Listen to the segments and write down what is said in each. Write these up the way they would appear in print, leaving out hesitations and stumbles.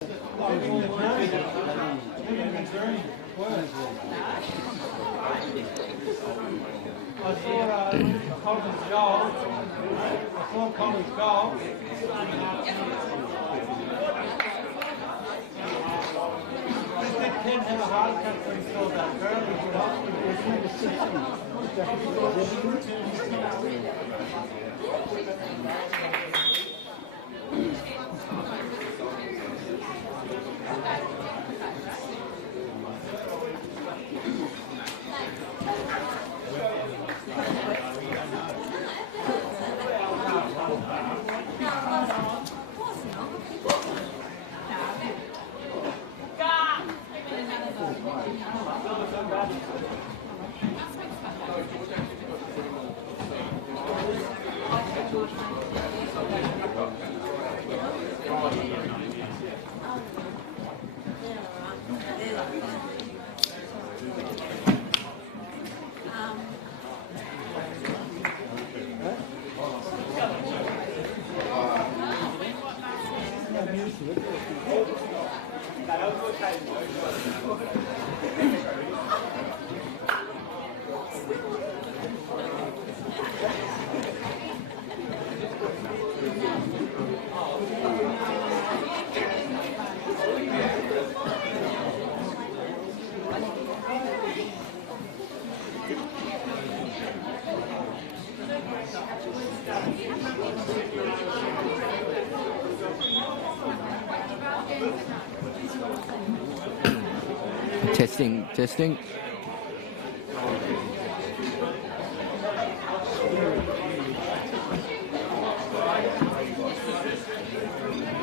Colin's goal. Ken had a heart attack when he saw that girl. Testing.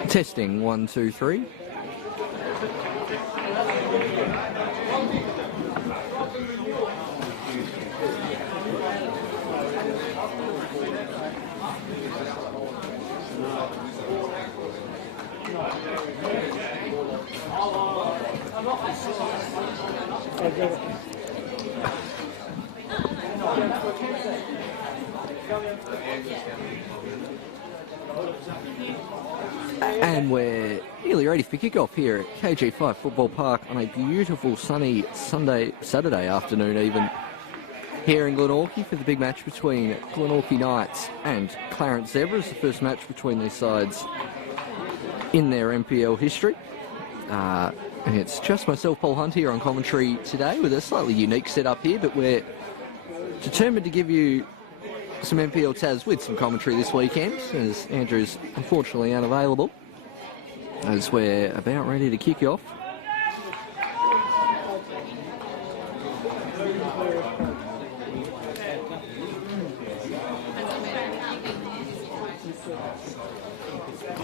Testing, 1, 2, 3. And we're nearly ready for kickoff here at KG5 Football Park on a beautiful sunny Saturday afternoon even, here in Glenorchy for the big match between Glenorchy Knights and Clarence Zebras, the first match between these sides in their NPL history. And it's just myself, Paul Hunt, here on commentary today with a slightly unique setup here, but we're determined to give you some NPL Taz with some commentary this weekend, as Andrew's unfortunately unavailable, as we're about ready to kick off.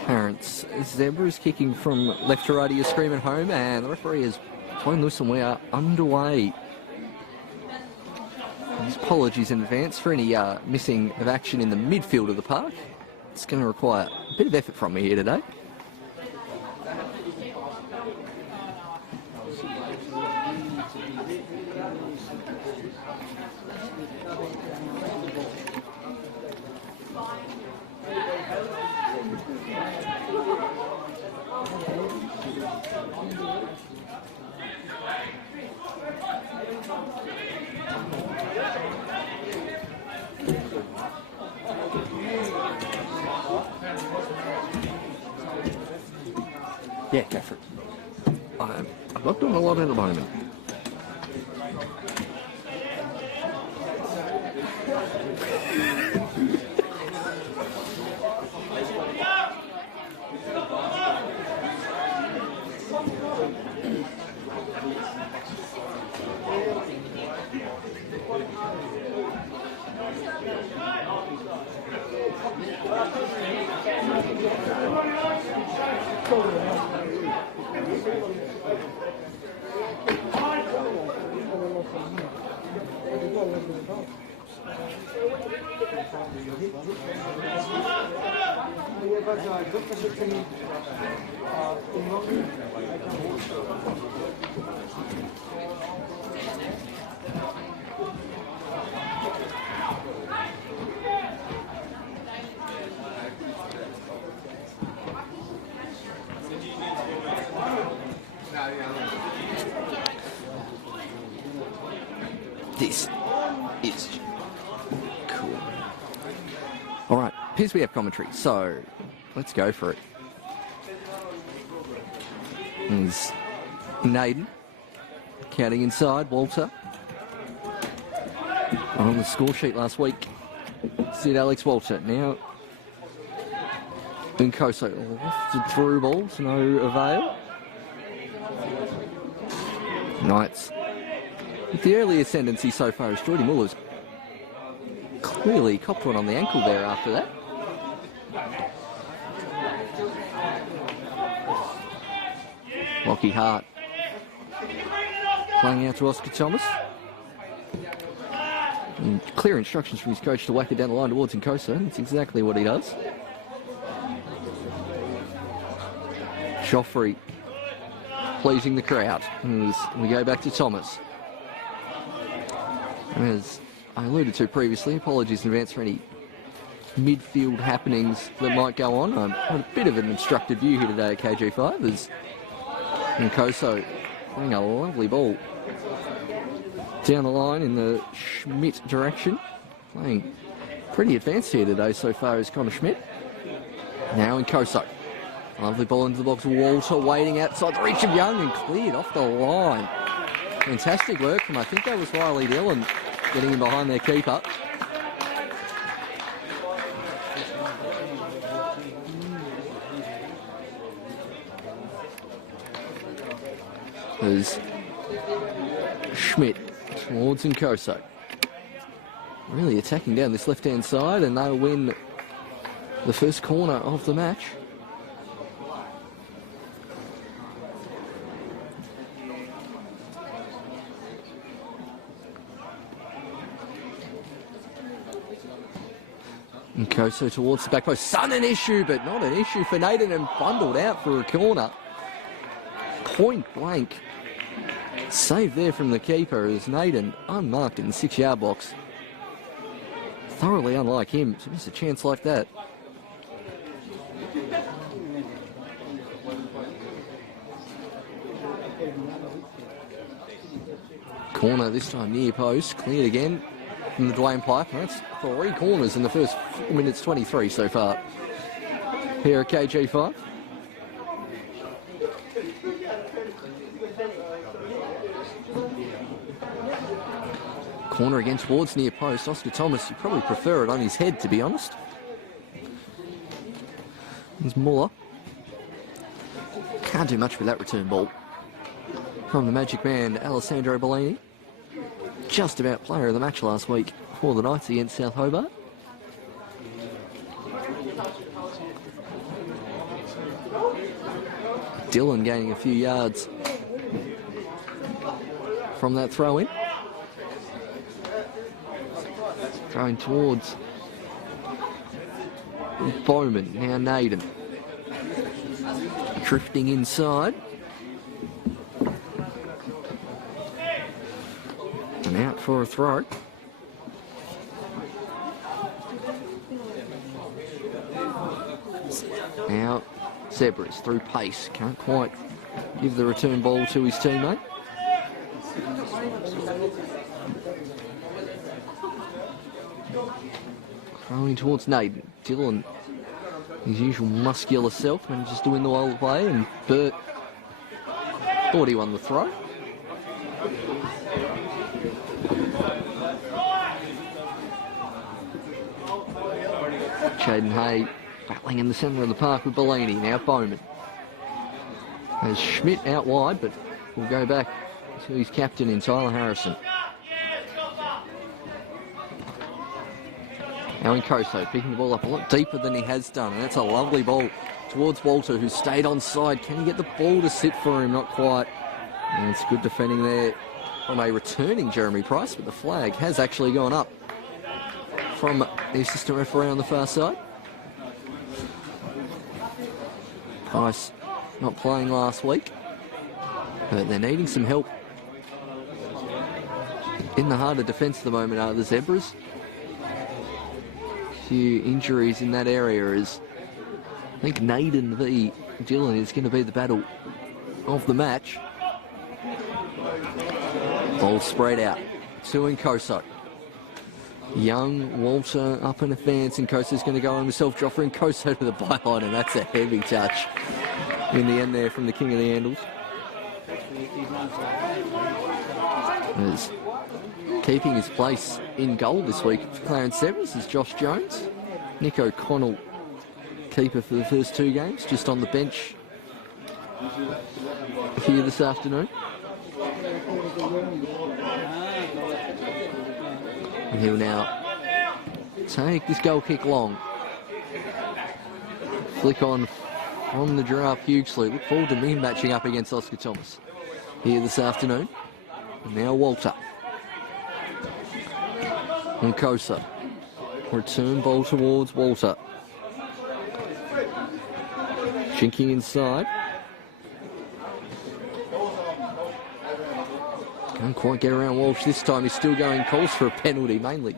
Clarence Zebras kicking from left to right of your screen at home, and the referee is blown loose and we are underway. Apologies in advance for any missing of action in the midfield of the park. It's going to require a bit of effort from me here today. Yeah, go for it. I'm not doing a lot at the moment. appears we have commentary, so let's go for it. There's Naden counting inside. Walter on the score sheet last week. Sid Alex Walter. Now Nkoso lofted through ball to no avail. Knights with the early ascendancy so far as Jordy Muller's clearly copped one on the ankle there after that. Lockie Hart playing out to Oscar Thomas. And clear instructions from his coach to whack it down the line towards Nkoso. That's exactly what he does. Joffrey pleasing the crowd as we go back to Thomas. As I alluded to previously, apologies in advance for any midfield happenings that might go on. I'm on a bit of an obstructed view here today at KG5 as Nkoso playing a lovely ball down the line in the Schmidt direction. Playing pretty advanced here today so far as Connor Schmidt. Now Nkoso. Lovely ball into the box. Walter waiting outside the reach of Young and cleared off the line. Fantastic work from, I think that was Riley Dillon, getting him behind their keeper. There's Schmidt towards Nkoso. Really attacking down this left-hand side, and they'll win the first corner of the match. Nkoso towards the back post. Son an issue, but not an issue for Naden, and bundled out for a corner. Point blank. Save there from the keeper as Naden unmarked in the 6-yard box. Thoroughly unlike him to miss a chance like that. Corner this time near post. Cleared again from the Dwayne Pipe. That's 3 corners in the first 4 minutes 23 so far here at KG5. Corner again towards near post. Oscar Thomas, you probably prefer it on his head, to be honest. There's Muller. Can't do much with that return ball from the Magic Man, Alessandro Bellini. Just about player of the match last week for the Knights against South Hobart. Dillon gaining a few yards from that throw-in. Throwing towards Bowman, now Naden. Drifting inside. And out for a throw. Now Zebras through pace. Can't quite give the return ball to his teammate. Throwing towards Naden. Dillon, his usual muscular self, manages to win the wild play, and Burt thought he won the throw. Jaden Hay battling in the centre of the park with Bellini. Now Bowman. There's Schmidt out wide, but we'll go back to his captain in Tyler Harrison. Now Nkoso picking the ball up a lot deeper than he has done, and that's a lovely ball towards Walter, who stayed onside. Can he get the ball to sit for him? Not quite. And it's good defending there from a returning Jeremy Price, but the flag has actually gone up from the assistant referee on the far side. Price not playing last week, but they're needing some help in the heart of defence at the moment are the Zebras. Few injuries in that area as I think Naden v Dillon is going to be the battle of the match. Ball spread out to Nkoso. Young, Walter up in advance, and Kosa's going to go on himself, Joffrey Kosa to the byline, and that's a heavy touch in the end there from the King of the Andals. As keeping his place in goal this week for Clarence Severs is Josh Jones. Nick O'Connell, keeper for the first 2 games, just on the bench here this afternoon. And he'll now take this goal kick long. Flick on from the giraffe Hughesley. Look forward to me matching up against Oscar Thomas here this afternoon. And now Walter. And Kosa. Return ball towards Walter. Chinking inside. Can't quite get around Walsh this time. He's still going, calls for a penalty, mainly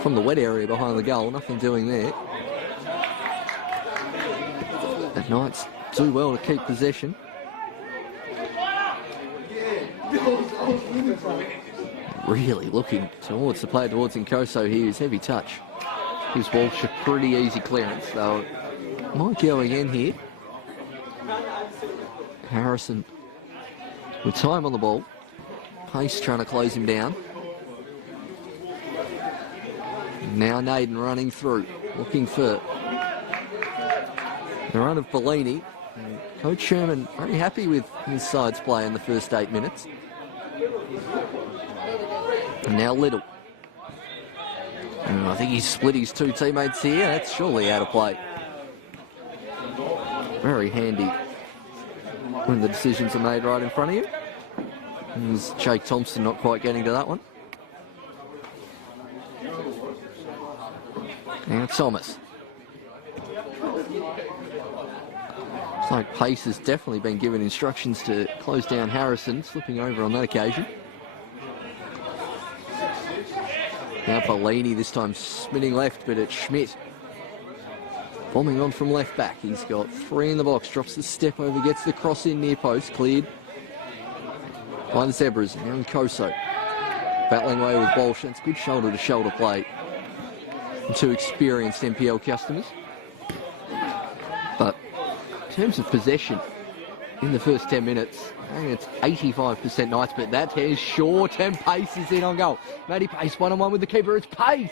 from the wet area behind the goal. Nothing doing there. The Knights do well to keep possession. Really looking towards the player towards Nkoso here. His heavy touch gives Walsh a pretty easy clearance, though. Might go again here. Harrison with time on the ball. Pace trying to close him down. Now Naden running through, looking for the run of Bellini. Coach Sherman very happy with his side's play in the first 8 minutes. And now Little. And I think he's split his 2 teammates here. That's surely out of play. Very handy when the decisions are made right in front of you. And there's Jake Thompson not quite getting to that one. Now Thomas. Looks like Pace has definitely been given instructions to close down Harrison, slipping over on that occasion. Now Bellini this time spinning left, but it's Schmidt. Bombing on from left back. He's got 3 in the box, drops the step over, gets the cross in near post, cleared by the Zebras. Now Nkoso battling away with Walsh. It's good shoulder-to-shoulder play from 2 experienced NPL customers. But in terms of possession in the first 10 minutes, I think it's 85% Knights, but that is short and Pace is in on goal. Matty Pace one-on-one with the keeper. It's Pace!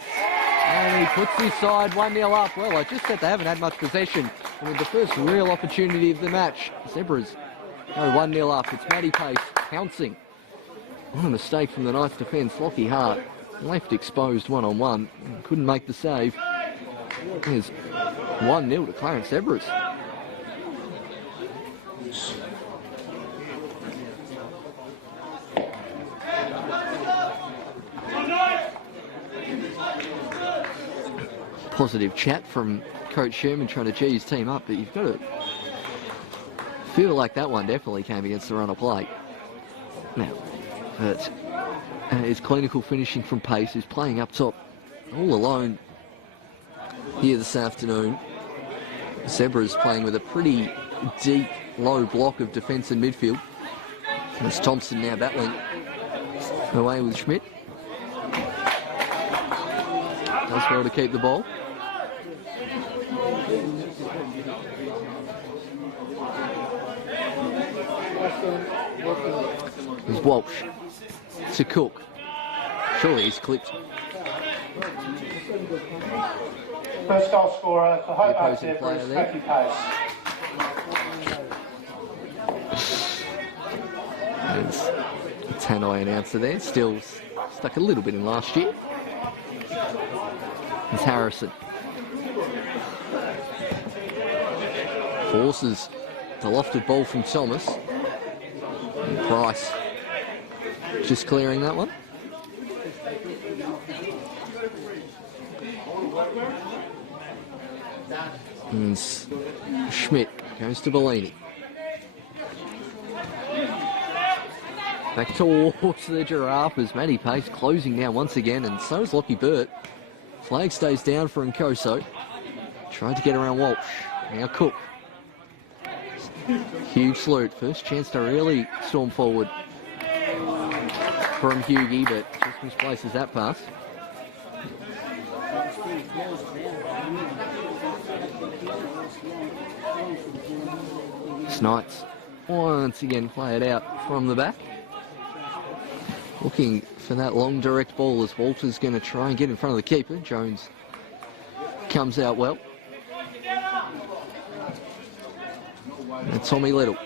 And he puts his side 1-0 up. Well, I just said they haven't had much possession. And with the first real opportunity of the match, Zebras go 1-0 up. It's Matty Pace pouncing on a mistake from the Knights defence. Lockie Hart left exposed one-on-one. Couldn't make the save. There's 1-0 to Clarence Zebras. Positive chat from Coach Sherman trying to gee his team up, but you've got to feel like that one definitely came against the run of play. Now, but his clinical finishing from Pace, who's playing up top all alone here this afternoon. Zebras playing with a pretty deep, low block of defence and midfield. There's Thompson now battling away with Schmidt. Does well to keep the ball. There's Walsh to Cook. Surely he's clipped. First goal scorer for Hobart Zebras, Matthew Pace. There's a Tannoy announcer there, still stuck a little bit in last year. There's Harrison. Forces the lofted ball from Thomas. And Price just clearing that one. And Schmidt goes to Bellini. Back towards the Giraffe as Matty Pace closing down once again, and so is Lockie Burt. Flag stays down for Nkoso. Tried to get around Walsh. Now Cook. Huge salute. First chance to really storm forward from Hughie, but just misplaces that pass. Knights once again play it out from the back. Looking for that long direct ball as Walter's going to try and get in front of the keeper. Jones comes out well. And Tommy Little.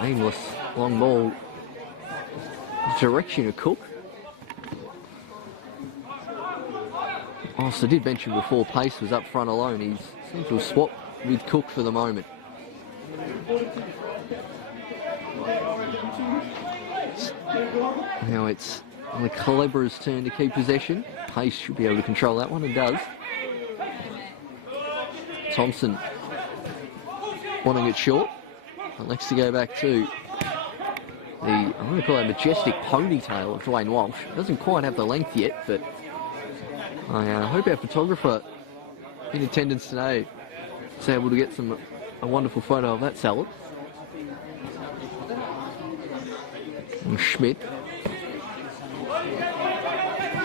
Aimless long ball. Direction of Cook. So I did mention before Pace was up front alone. He seems to have swapped with Cook for the moment. Now it's the Calebra's turn to keep possession. Pace should be able to control that one and does. Thompson wanting it short. Elects to go back to the, I'm going to call it majestic ponytail of Dwayne Walsh. Doesn't quite have the length yet, but I hope our photographer in attendance today is able to get a wonderful photo of that salad. And Schmidt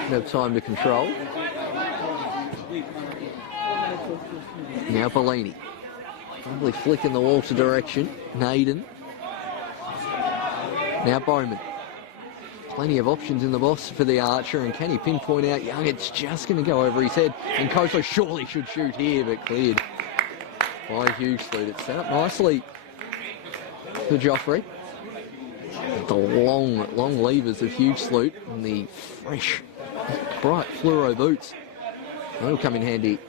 have time to control. Now Bellini. Probably flicking the Walter direction. Naden. Now Bowman. Plenty of options in the box for the Archer, and can he pinpoint out Young? It's just going to go over his head, and Koslo surely should shoot here, but cleared by Hughes. It's set up nicely for Joffrey. The long levers of Hughes Sloot and the fresh, bright fluoro boots. That'll come in handy,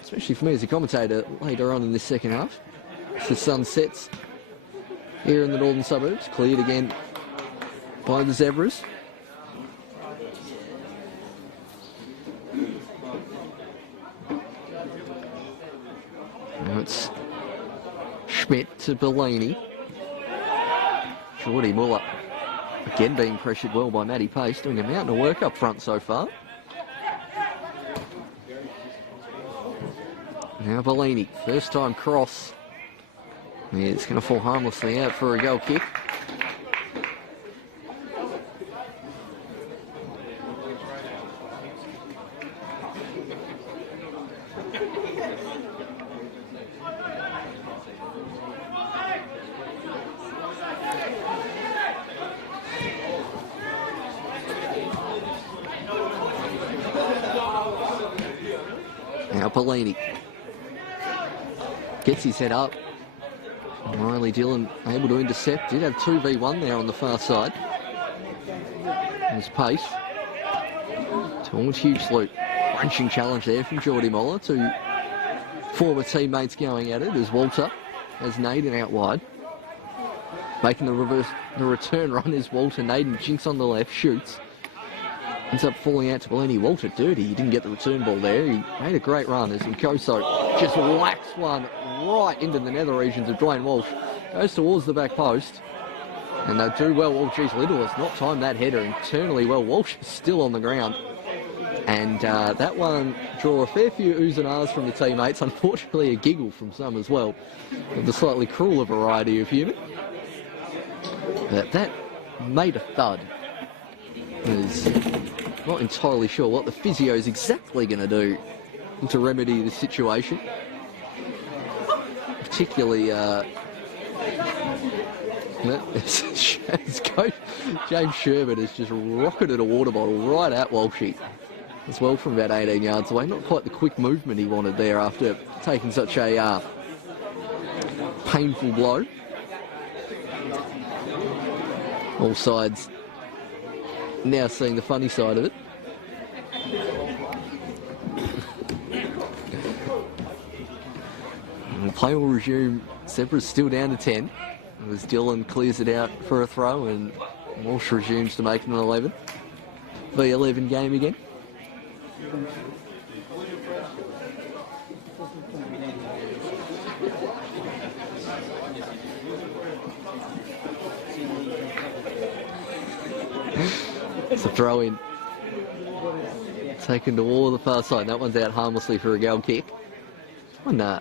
especially for me as a commentator later on in this second half. As the sun sets here in the northern suburbs, cleared again by the Zebras. Now it's Schmidt to Bellini. Jordy Muller again being pressured well by Matty Pace, doing a mountain of work up front so far. Now Bellini, first time cross. Yeah, it's going to fall harmlessly out for a goal kick. Now Bellini gets his head up. Riley Dillon able to intercept. Did have 2v1 there on the far side. There's Pace. Towards Hughes Sloot. Crunching challenge there from Jordy Muller. Two former teammates going at it as Walter has Naden out wide. Making the return run is Walter. Naden jinks on the left, shoots. Ends up falling out to Bellini. Walter dirty. He didn't get the return ball there. He made a great run as Nkoso just whacks one right into the nether regions of Dwayne Walsh. Goes towards the back post. And they do well. Oh, geez, Little has not timed that header internally well. Walsh is still on the ground. And that one drew a fair few oohs and ahs from the teammates. Unfortunately, a giggle from some as well. Of the slightly crueler variety of humour. But that made a thud. Is not entirely sure what the physio is exactly going to do to remedy the situation. Particularly, Coach James Sherbert has just rocketed a water bottle right at Walshy as well from about 18 yards away. Not quite the quick movement he wanted there after taking such a painful blow. All sides now seeing the funny side of it. And play will resume. Zebra's still down to 10 as Dillon clears it out for a throw and Walsh resumes to make it an 11. V11 game again. It's a throw in. Taken to all the far side. That one's out harmlessly for a goal kick. Oh, nah.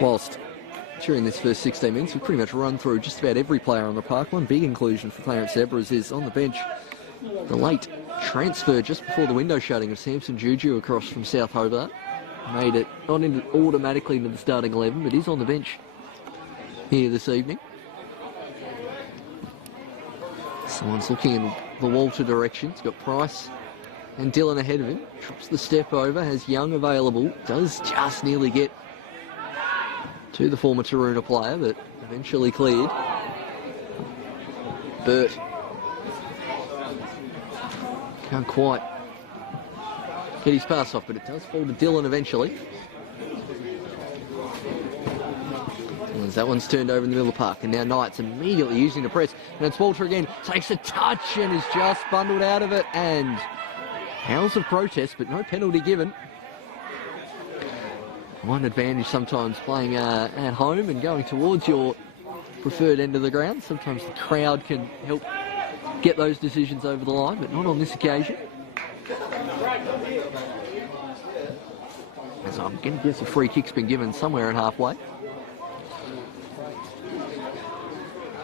Whilst during this first 16 minutes, we've pretty much run through just about every player on the park. One big inclusion for Clarence Zebras is on the bench. The late transfer just before the window shutting of Samson Juju across from South Hobart. Made it not automatically into the starting 11, but is on the bench here this evening. Someone's looking in the Walter direction. He's got Price and Dillon ahead of him. Drops the step over, has Young available. Does just nearly get to the former Taroona player, but eventually cleared. Burt can't quite get his pass off, but it does fall to Dillon eventually. As that one's turned over in the middle of the park, and now Knights immediately using the press, and it's Walter again, takes a touch and is just bundled out of it, and howls of protest, but no penalty given. One advantage sometimes playing at home and going towards your preferred end of the ground. Sometimes the crowd can help get those decisions over the line, but not on this occasion. As I'm going to guess a free kick's been given somewhere in halfway.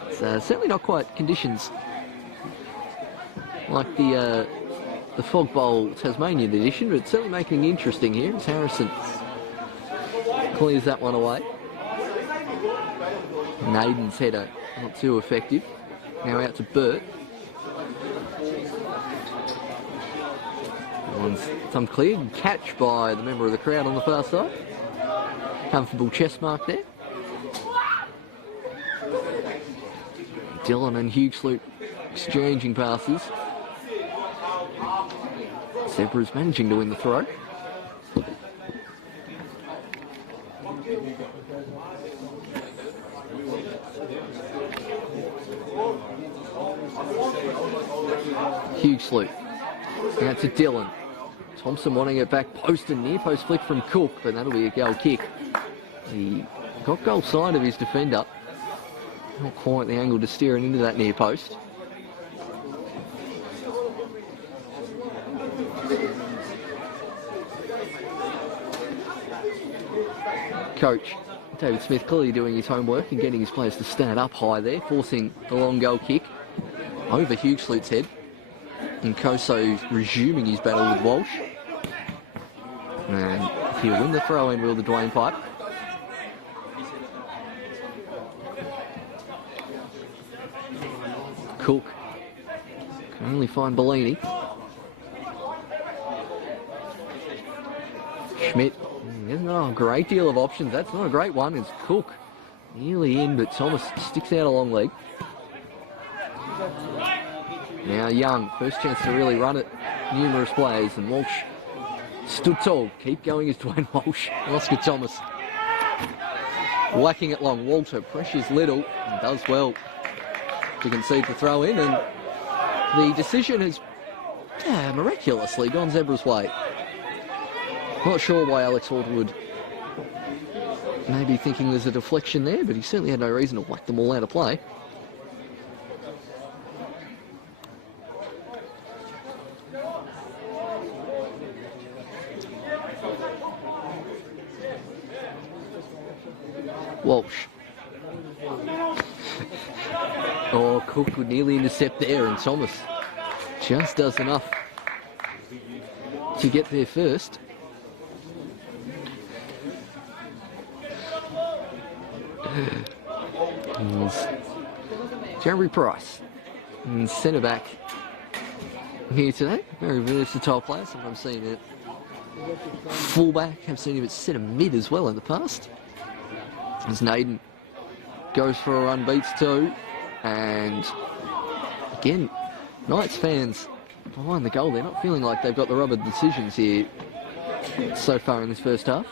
It's certainly not quite conditions like the Fog Bowl Tasmanian edition, but it's certainly making it interesting here as Harrison clears that one away. Naden's header not too effective. Now out to Burt. Some cleared catch by the member of the crowd on the far side. Comfortable chest mark there. Dillon and Hughesloop exchanging passes. Zebras managing to win the throw. Hughesloop. Now to Dillon. Thompson wanting it back post and near post flick from Cook, but that'll be a goal kick. He got goal side of his defender. Not quite the angle to steer it into that near post. Coach David Smith clearly doing his homework and getting his players to stand up high there, forcing the long goal kick over Hughesloop's head. And Koso resuming his battle with Walsh. And he'll win the throw-in, will the Dwayne Pipe. Cook can only find Bellini. Schmidt. There's not a great deal of options. That's not a great one. It's Cook. Nearly in, but Thomas sticks out a long leg. Now Young, first chance to really run it. Numerous players, and Walsh stood tall. Keep going as Dwayne Walsh. Oscar Thomas whacking it long. Walter pressures Little and does well to concede the throw in, and the decision has miraculously gone Zebra's way. Not sure why Alex Walter would maybe thinking there's a deflection there, but he certainly had no reason to whack them all out of play. Walsh. Oh, Cook would nearly intercept there, and Thomas just does enough to get there first. Jeremy Price, centre back here today. Very versatile player. Sometimes seen it fullback. I've seen him at centre mid as well in the past. As Naden goes for a run, beats two, and again, Knights fans behind the goal, they're not feeling like they've got the rubber decisions here so far in this first half.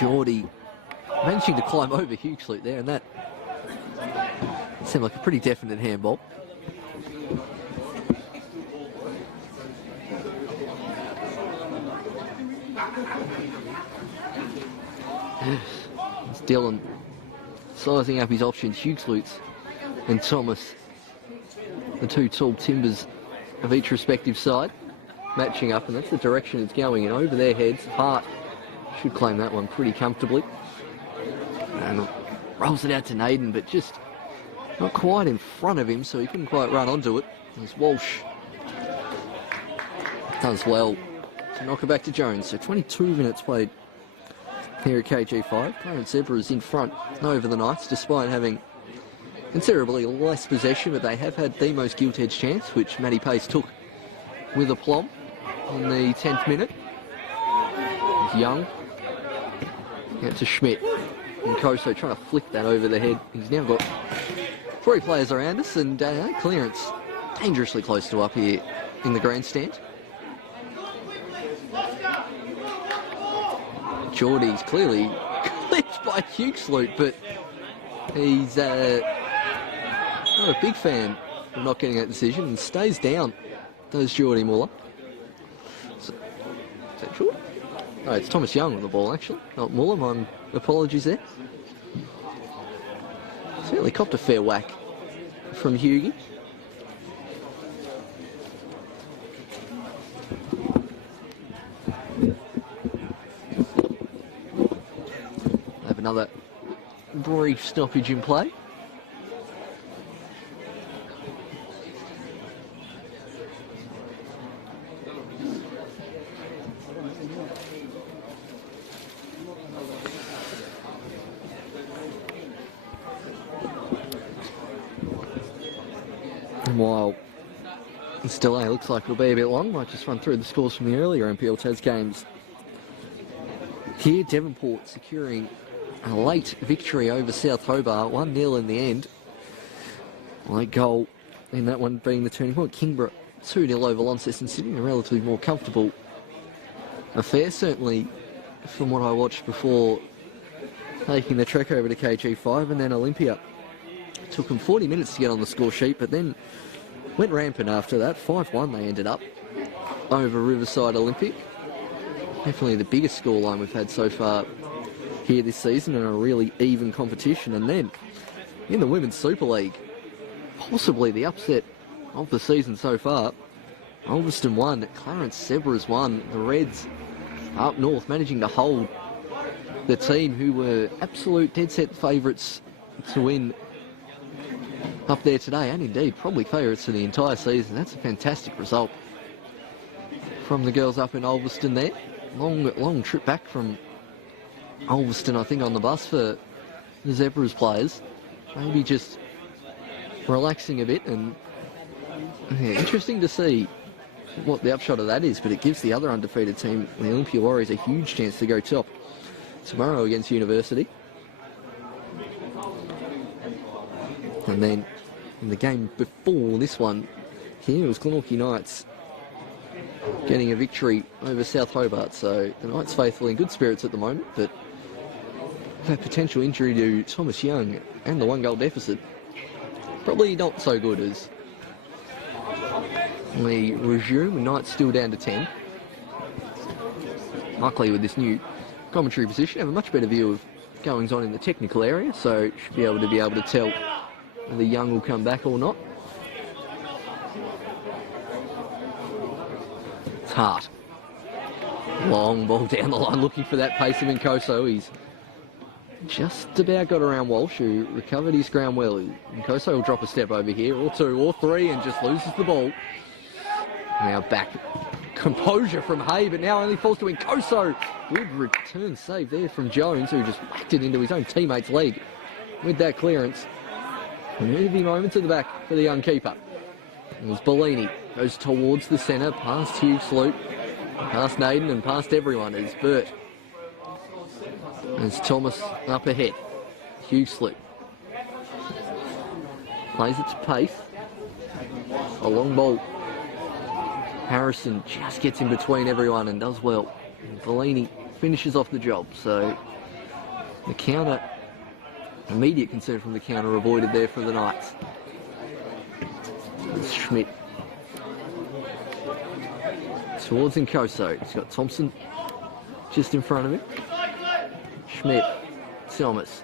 Geordie managing to climb over Hughesloop there, and that seemed like a pretty definite handball. It's Dylan sizing up his options. Hughes Lutz and Thomas, the two tall timbers of each respective side, matching up, and that's the direction it's going in. Over their heads, Hart should claim that one pretty comfortably. And rolls it out to Naden, but just not quite in front of him, so he couldn't quite run onto it. As Walsh does well to knock it back to Jones. So 22 minutes played here at KG5. Clarence Zebras in front over the Knights, despite having considerably less possession, but they have had the most gilt-edged chance, which Matty Pace took with aplomb in the 10th minute. Young out to Schmidt, and Koso trying to flick that over the head. He's now got 3 players around us, and clearance dangerously close to up here in the grandstand. Geordie's clearly clipped by Hughes-Lute, but he's not a big fan of not getting that decision and stays down, does Geordie Muller. So, is that Geordie? No, it's Thomas Young with the ball, actually, not Muller. My apologies there. Certainly copped a fair whack from Hughie. Have another brief stoppage in play. And while this delay looks like it'll be a bit long, might just run through the scores from the earlier NPL Taz games. Here, Devonport securing a late victory over South Hobart, 1-0 in the end. Late goal in that one being the turning point. Kingborough 2-0 over Launceston City, a relatively more comfortable affair, certainly from what I watched before taking the trek over to KG5. And then Olympia took them 40 minutes to get on the score sheet, but then went rampant after that. 5-1 they ended up over Riverside Olympic. Definitely the biggest scoreline we've had so far here this season, and a really even competition. And then in the Women's Super League, possibly the upset of the season so far, Ulverston won, Clarence Zebras won. The Reds up north managing to hold the team who were absolute dead set favourites to win up there today, and indeed probably favourites for the entire season. That's a fantastic result from the girls up in Ulverston there. Long trip back from Ulverston, I think, on the bus for the Zebras players. Maybe just relaxing a bit, and interesting to see what the upshot of that is, but it gives the other undefeated team, the Olympia Warriors, a huge chance to go top tomorrow against University. And then in the game before this one here, it was Glenorchy Knights getting a victory over South Hobart. So the Knights faithful in good spirits at the moment, but that potential injury to Thomas Young and the 1-goal deficit probably not so good as we resume. Knights still down to 10. Luckily with this new commentary position, have a much better view of goings on in the technical area, so should be able to tell whether Young will come back or not. It's Hart. Long ball down the line, looking for that pace of Nkoso. He's just about got around Walsh, who recovered his ground well. Nkoso will drop a step over here, or 2 or 3, and just loses the ball. Now back. Composure from Hay, but now only falls to Nkoso. Good return save there from Jones, who just whacked it into his own teammate's leg with that clearance. A moving moment to the back for the young keeper. It was Bellini. Goes towards the centre, past Hughes-Lute, past Naden, and past everyone as Burt. As Thomas up ahead. Hughes-Lute plays it to Pace. A long ball. Harrison just gets in between everyone and does well. And Bellini finishes off the job. So the counter, immediate concern from the counter avoided there for the Knights. It's Schmidt towards Nkoso. He's got Thompson just in front of him. Schmidt, Thomas.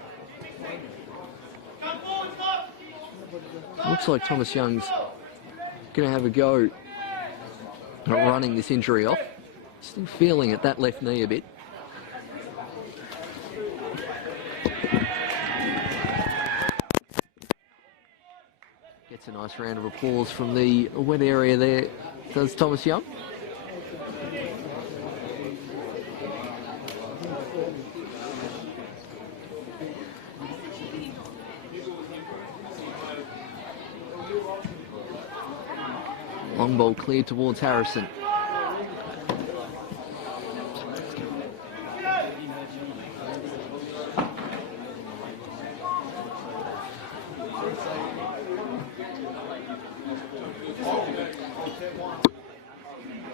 Looks like Thomas Young's going to have a go at running this injury off. Still feeling at that left knee a bit. Gets a nice round of applause from the wet area there, does Thomas Young. Long ball cleared towards Harrison.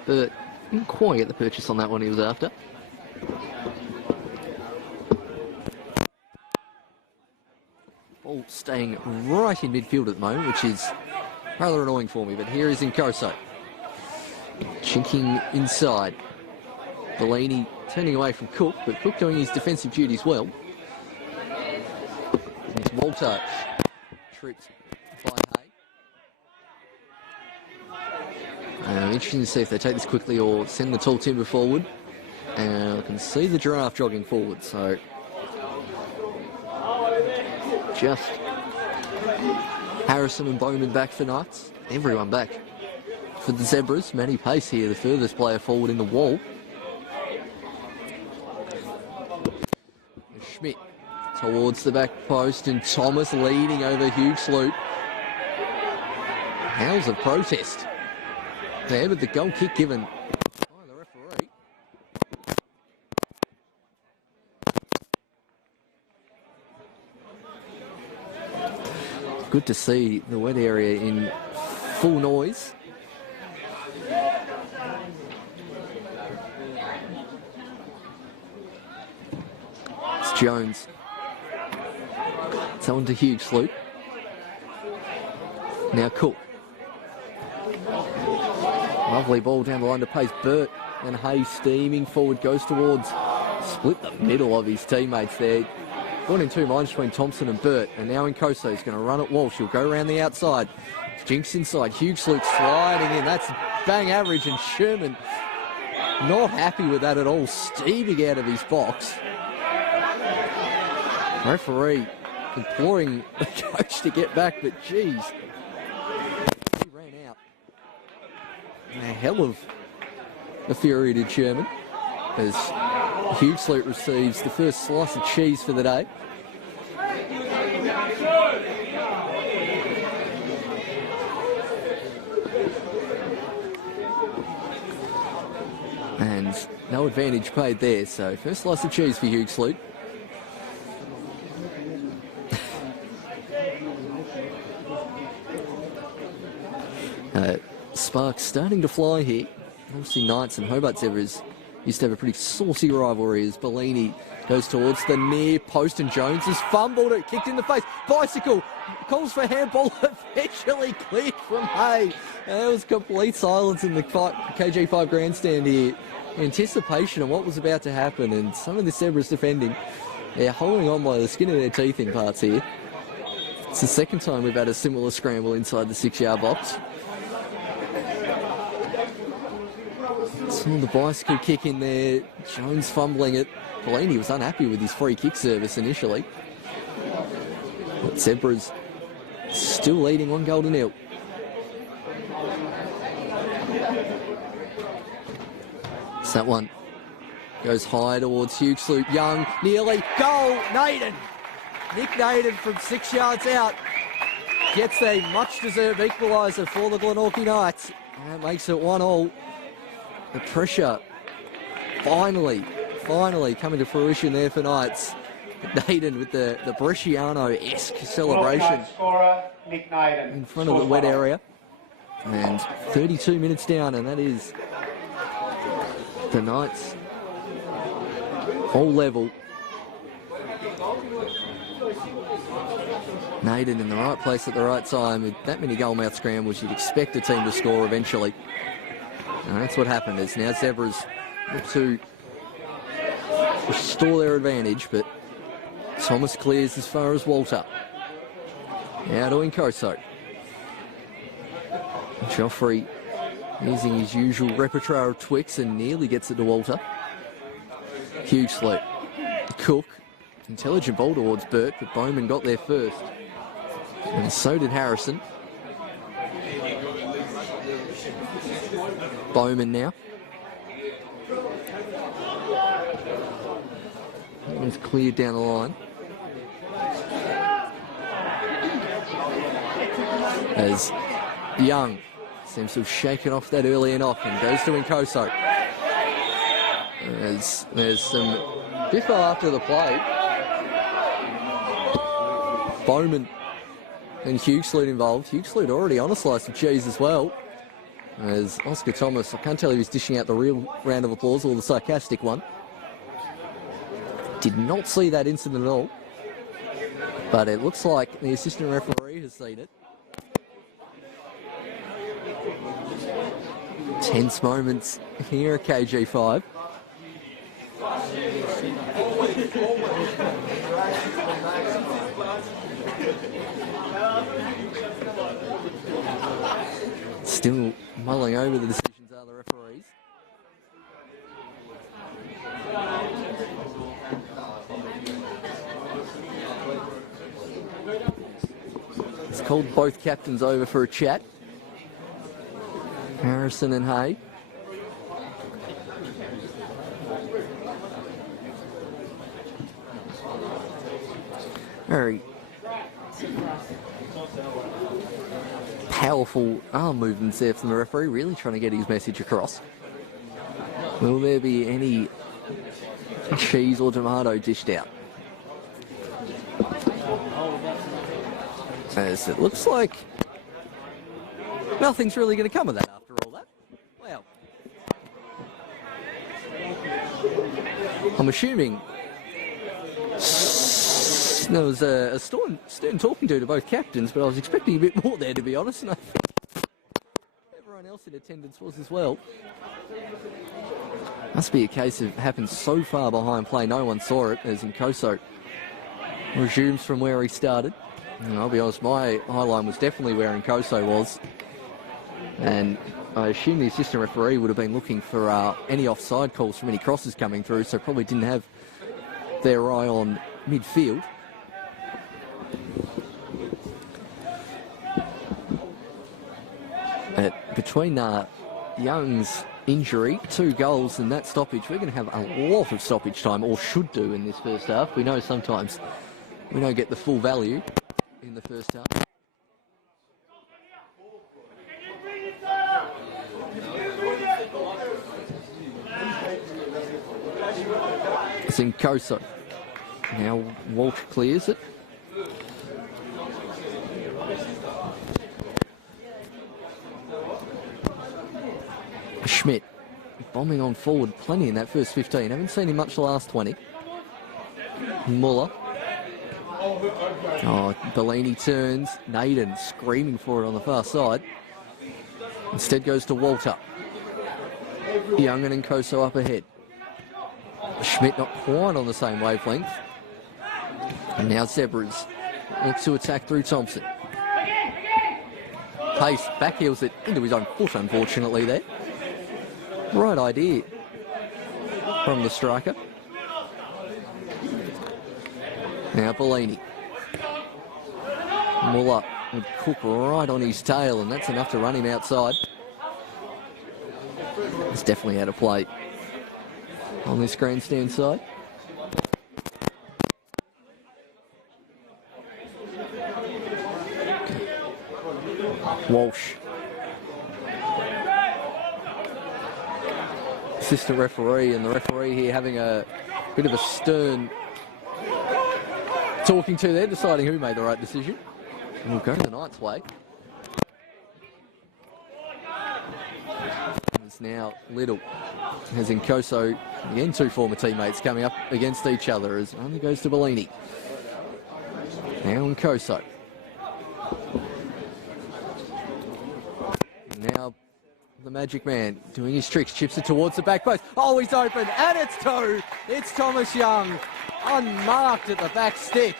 Burt didn't quite get the purchase on that one he was after. Ball staying right in midfield at the moment, which is rather annoying for me, but here is Nkoso. Chinking inside. Bellini turning away from Cook, but Cook doing his defensive duties well. And it's Walter. Tripped by Hay. Interesting to see if they take this quickly or send the tall timber forward. And I can see the giraffe jogging forward, so just Harrison and Bowman back for Knights. Everyone back for the Zebras. Matty Pace here, the furthest player forward in the wall. Schmidt towards the back post, and Thomas leading over Hugh Sloot. Howls of protest there, but the goal kick given by the referee. Good to see the wet area in full noise. It's Jones. It's on to Hugh Sloot. Now Cook. Lovely ball down the line to Pace. Burt and Hay steaming forward, goes towards, split the middle of his teammates there. One in two minds between Thompson and Burt, and now Nkoso is going to run at Walsh. He'll go around the outside. Jinks inside. Hugh Sloot sliding in. That's bang average, and Sherman not happy with that at all. Steaming out of his box. Referee imploring the coach to get back, but geez, he ran out. A hell of a infuriated Sherman as Hugh Sloot receives the first slice of cheese for the day. And no advantage paid there, so first slice of cheese for Hugh Sloot. Sparks starting to fly here. Obviously Knights and Hobart Zebras used to have a pretty saucy rivalry as Bellini goes towards the near post, and Jones has fumbled it, kicked in the face. Bicycle calls for handball, eventually cleared from Hay. And there was complete silence in the KG5 grandstand here. Anticipation of what was about to happen, and some of the Zebras defending, they're holding on by the skin of their teeth in parts here. It's the second time we've had a similar scramble inside the 6-yard box. Saw the bicycle kick in there, Jones fumbling it. Bellini was unhappy with his free kick service initially. But Zebras still leading 1-0. It's that one. Goes high towards Hugh Sloot. Young, nearly. Goal! Naden! Nick Naden from 6 yards out gets a much-deserved equaliser for the Glenorchy Knights. And that makes it 1-1. The pressure finally coming to fruition there for Knights. Naden with the Bresciano-esque celebration Scorer, Nick Naden. in front of the wet area. And 32 minutes down, and that is the Knights all level. Naden in the right place at the right time. With that many goal-mouth scrambles, you'd expect a team to score eventually. And that's what happened. It's now Zebras look to restore their advantage, but Thomas clears as far as Walter. Now to Nkoso. Joffrey using his usual repertoire of twicks and nearly gets it to Walter. Huge slip. Cook. Intelligent ball towards Burt, but Bowman got there first. And so did Harrison. Bowman now. He's cleared down the line. As Young seems to have shaken off that early knock and goes to Nkoso. As there's some biffo after the play. Bowman and Hughesloot involved. Hughesloot already on a slice of cheese as well. As Oscar Thomas, I can't tell if he's dishing out the real round of applause or the sarcastic one. Did not see that incident at all. But it looks like the assistant referee has seen it. Tense moments here at KG5. Still mulling over the decisions are the referees. It's called both captains over for a chat. Harrison and Hay. Very powerful arm movements there from the referee, really trying to get his message across. Will there be any cheese or tomato dished out? As it looks like nothing's really going to come of that after all that. Wow. I'm assuming there was a stern talking to both captains, but I was expecting a bit more there, to be honest, and I think everyone else in attendance was as well. Must be a case of happened so far behind play, no one saw it, as Nkoso resumes from where he started. And I'll be honest, my eye line was definitely where Nkoso was. And I assume the assistant referee would have been looking for any offside calls from any crosses coming through, so probably didn't have their eye on midfield. Between Young's injury, 2 goals and that stoppage, we're going to have a lot of stoppage time, or should do in this first half. We know sometimes we don't get the full value in the first half. It's Nkoso. Now Walsh clears it. Schmidt bombing on forward plenty in that first 15. Haven't seen him much the last 20. Muller. Oh, Bellini turns. Naden screaming for it on the far side. Instead goes to Walter. Young and Nkoso up ahead. Schmidt not quite on the same wavelength. And now Zebras looks to attack through Thompson. Pace backheels it into his own foot, unfortunately, there. Right idea from the striker. Now Bellini. Muller would cook right on his tail, and that's enough to run him outside. It's definitely out of play on this grandstand side. Walsh. Assistant referee, and the referee here having a bit of a stern talking to there, deciding who made the right decision. And we'll go the Knights' way. It's now Little. As Nkoso, again 2 former teammates coming up against each other, as only goes to Bellini. Now Nkoso. Now the Magic Man, doing his tricks, chips it towards the back post. Oh, he's open, and it's two. It's Thomas Young, unmarked at the back stick.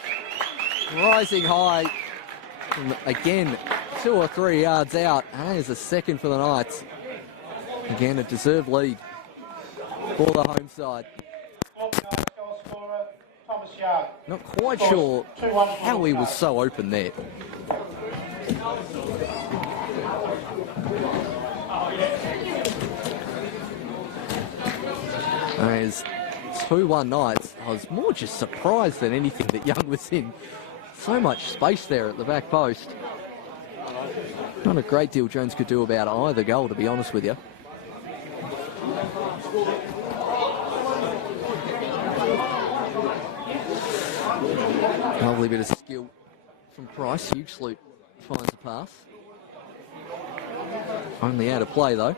Rising high. And again, 2 or 3 yards out. And there's a second for the Knights. Again, a deserved lead for the home side. Organised goal scorer, Thomas Young. Not quite sure how he was so open there. As 2-1 Knights, I was more just surprised than anything that Young was in. So much space there at the back post. Not a great deal Jones could do about either goal, to be honest with you. Lovely bit of skill from Price. Hugh Sloot finds a pass. Only out of play though.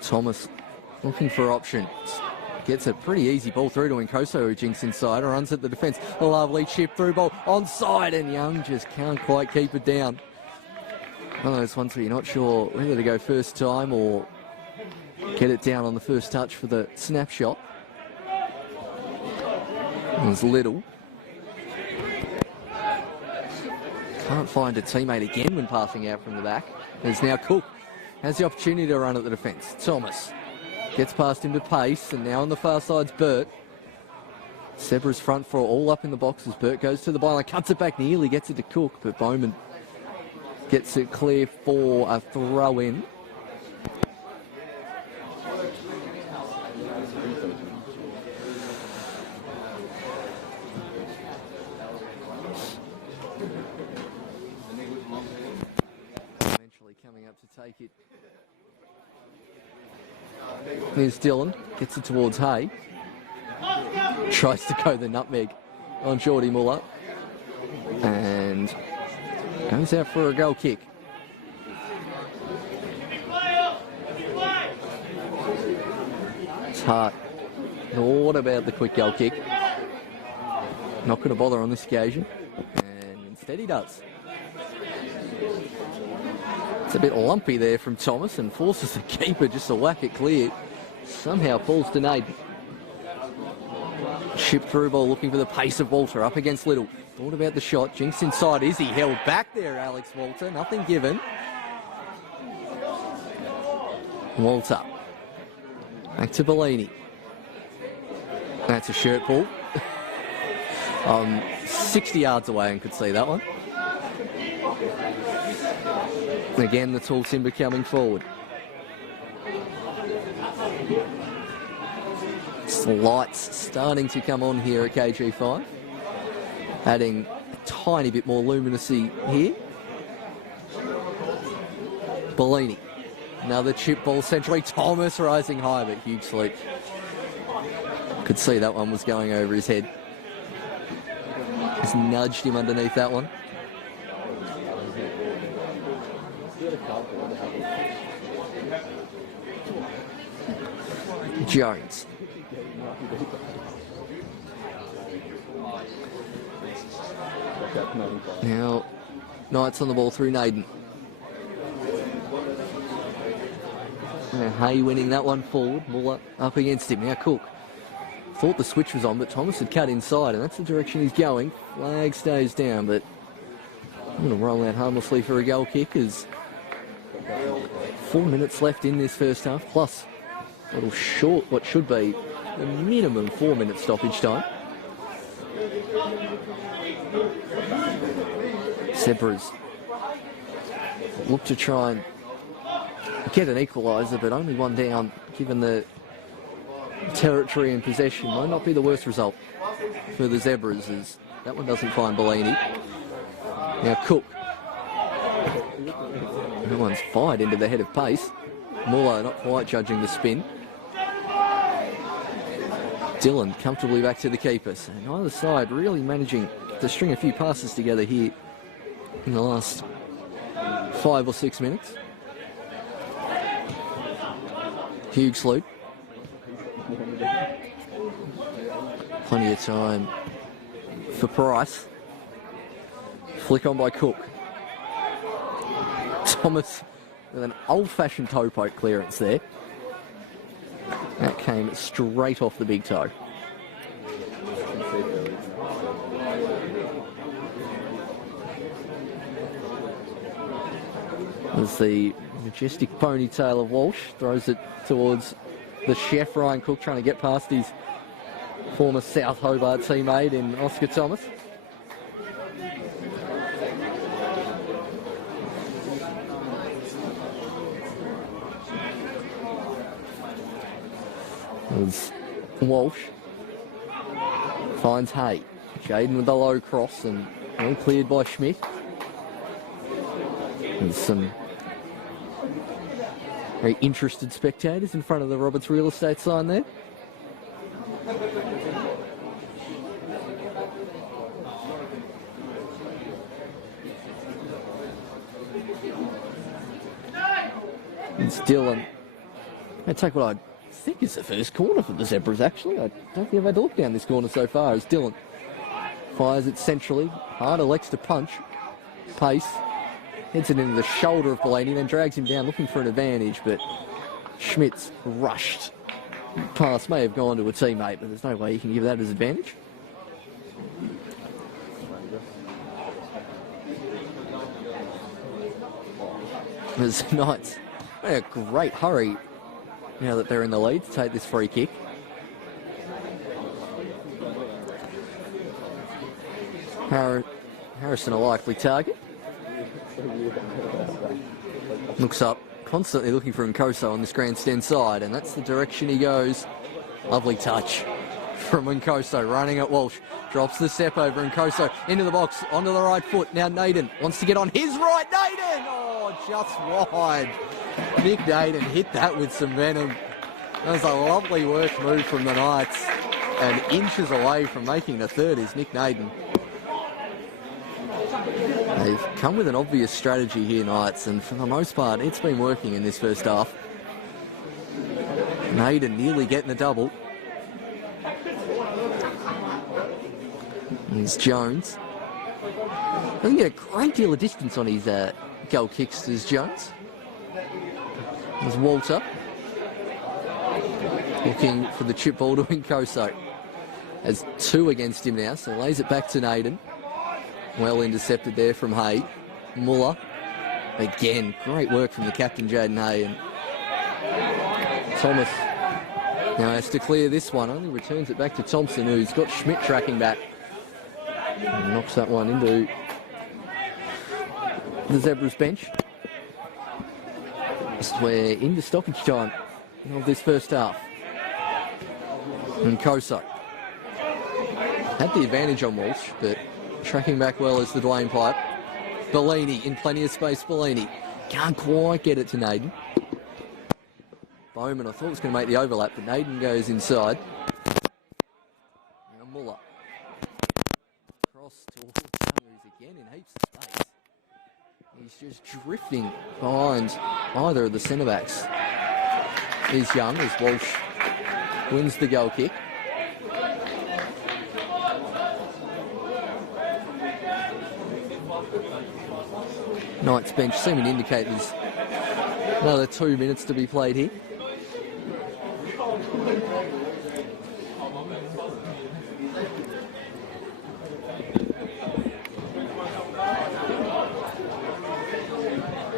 Thomas looking for options. Gets a pretty easy ball through to Nkoso, who jinks inside, runs at the defence. A lovely chip through ball onside, and Young just can't quite keep it down. One of those ones where you're not sure whether to go first time or get it down on the first touch for the snapshot. It was Little. Can't find a teammate again when passing out from the back. There's now Cook. Has the opportunity to run at the defence. Thomas gets past him to pace, and now on the far side's Burt. Zebra's front four all up in the box as Burt goes to the byline, cuts it back, nearly gets it to Cook, but Bowman gets it clear for a throw in. Eventually coming up to take it. There's Dillon, gets it towards Hay. Tries to go the nutmeg on Geordie Muller. And goes out for a goal kick. It's hard. What about the quick goal kick? Not going to bother on this occasion. And instead he does. It's a bit lumpy there from Thomas and forces the keeper just to whack it clear. Somehow falls to Naden. Chip through ball looking for the pace of Walter up against Little. Thought about the shot. Jinks inside. Is he held back there, Alex Walter? Nothing given. Walter. Back to Bellini. That's a shirt pull. 60 yards away and could see that one. Again, the tall timber coming forward. Lights starting to come on here at KG5. Adding a tiny bit more luminosity here. Bellini. Another chip ball centrally. Thomas rising high, but Hugh Sloot could see that one was going over his head. Just nudged him underneath that one. Jones. Now, Knights on the ball through Naden. Now Hay winning that one forward. Muller up against him. Now Cook. Thought the switch was on, but Thomas had cut inside, and that's the direction he's going. Flag stays down, but I'm going to roll out harmlessly for a goal kick as 4 minutes left in this first half, plus a little short what should be the minimum 4-minute stoppage time. Zebras look to try and get an equaliser, but only one down given the territory and possession. Might not be the worst result for the Zebras as that one doesn't find Bellini. Now Cook. That one's fired into the head of pace. Muller not quite judging the spin. Dillon comfortably back to the keepers. And either side really managing to string a few passes together here in the last 5 or 6 minutes. Hugh Sloot. Plenty of time for Price. Flick on by Cook. Thomas with an old-fashioned toe poke clearance there. That came straight off the big toe. As the majestic ponytail of Walsh throws it towards the chef, Ryan Cook, trying to get past his former South Hobart teammate in Oscar Thomas. As Walsh finds Hay. Jaden with the low cross and well cleared by Schmidt. And some very interested spectators in front of the Roberts Real Estate sign there. It's Dillon. I take what I think is the first corner for the Zebras, actually. I don't think I've had to look down this corner so far as Dillon fires it centrally. Hard elects to punch. Pace. Heads it into the shoulder of Bellini, then drags him down looking for an advantage, but Schmidt's rushed pass may have gone to a teammate, but there's no way he can give that as advantage. As Knights in a great hurry now that they're in the lead to take this free kick. Harrison a likely target. Looks up, constantly looking for Nkoso on this grandstand side, and that's the direction he goes. Lovely touch from Nkoso, running at Walsh. Drops the step over Nkoso into the box, onto the right foot. Now Naden wants to get on his right. Naden! Oh, just wide. Nick Naden hit that with some venom. That was a lovely work move from the Knights. And inches away from making the third is Nick Naden. They've come with an obvious strategy here, Knights, and for the most part, it's been working in this first half. Naden nearly getting the double. There's Jones. Doesn't get a great deal of distance on his goal kicks, as Jones. There's Walter. Looking for the chip ball to Nkoso. Has two against him now, so lays it back to Naden. Well intercepted there from Hay. Muller. Again, great work from the captain, Jaden Hay. And Thomas now has to clear this one. Only returns it back to Thompson, who's got Schmidt tracking back. And knocks that one into the Zebras bench. We're into stoppage time of this first half. And Nkoso had the advantage on Walsh, but tracking back well is the Dwayne Pipe. Bellini in plenty of space. Bellini can't quite get it to Naden. Bowman, I thought was going to make the overlap, but Naden goes inside. Now Muller. Cross towards Young, again in heaps of space. He's just drifting behind either of the centre-backs. Here's Young as Walsh wins the goal kick. Knights bench seeming to indicate there's another 2 minutes to be played here.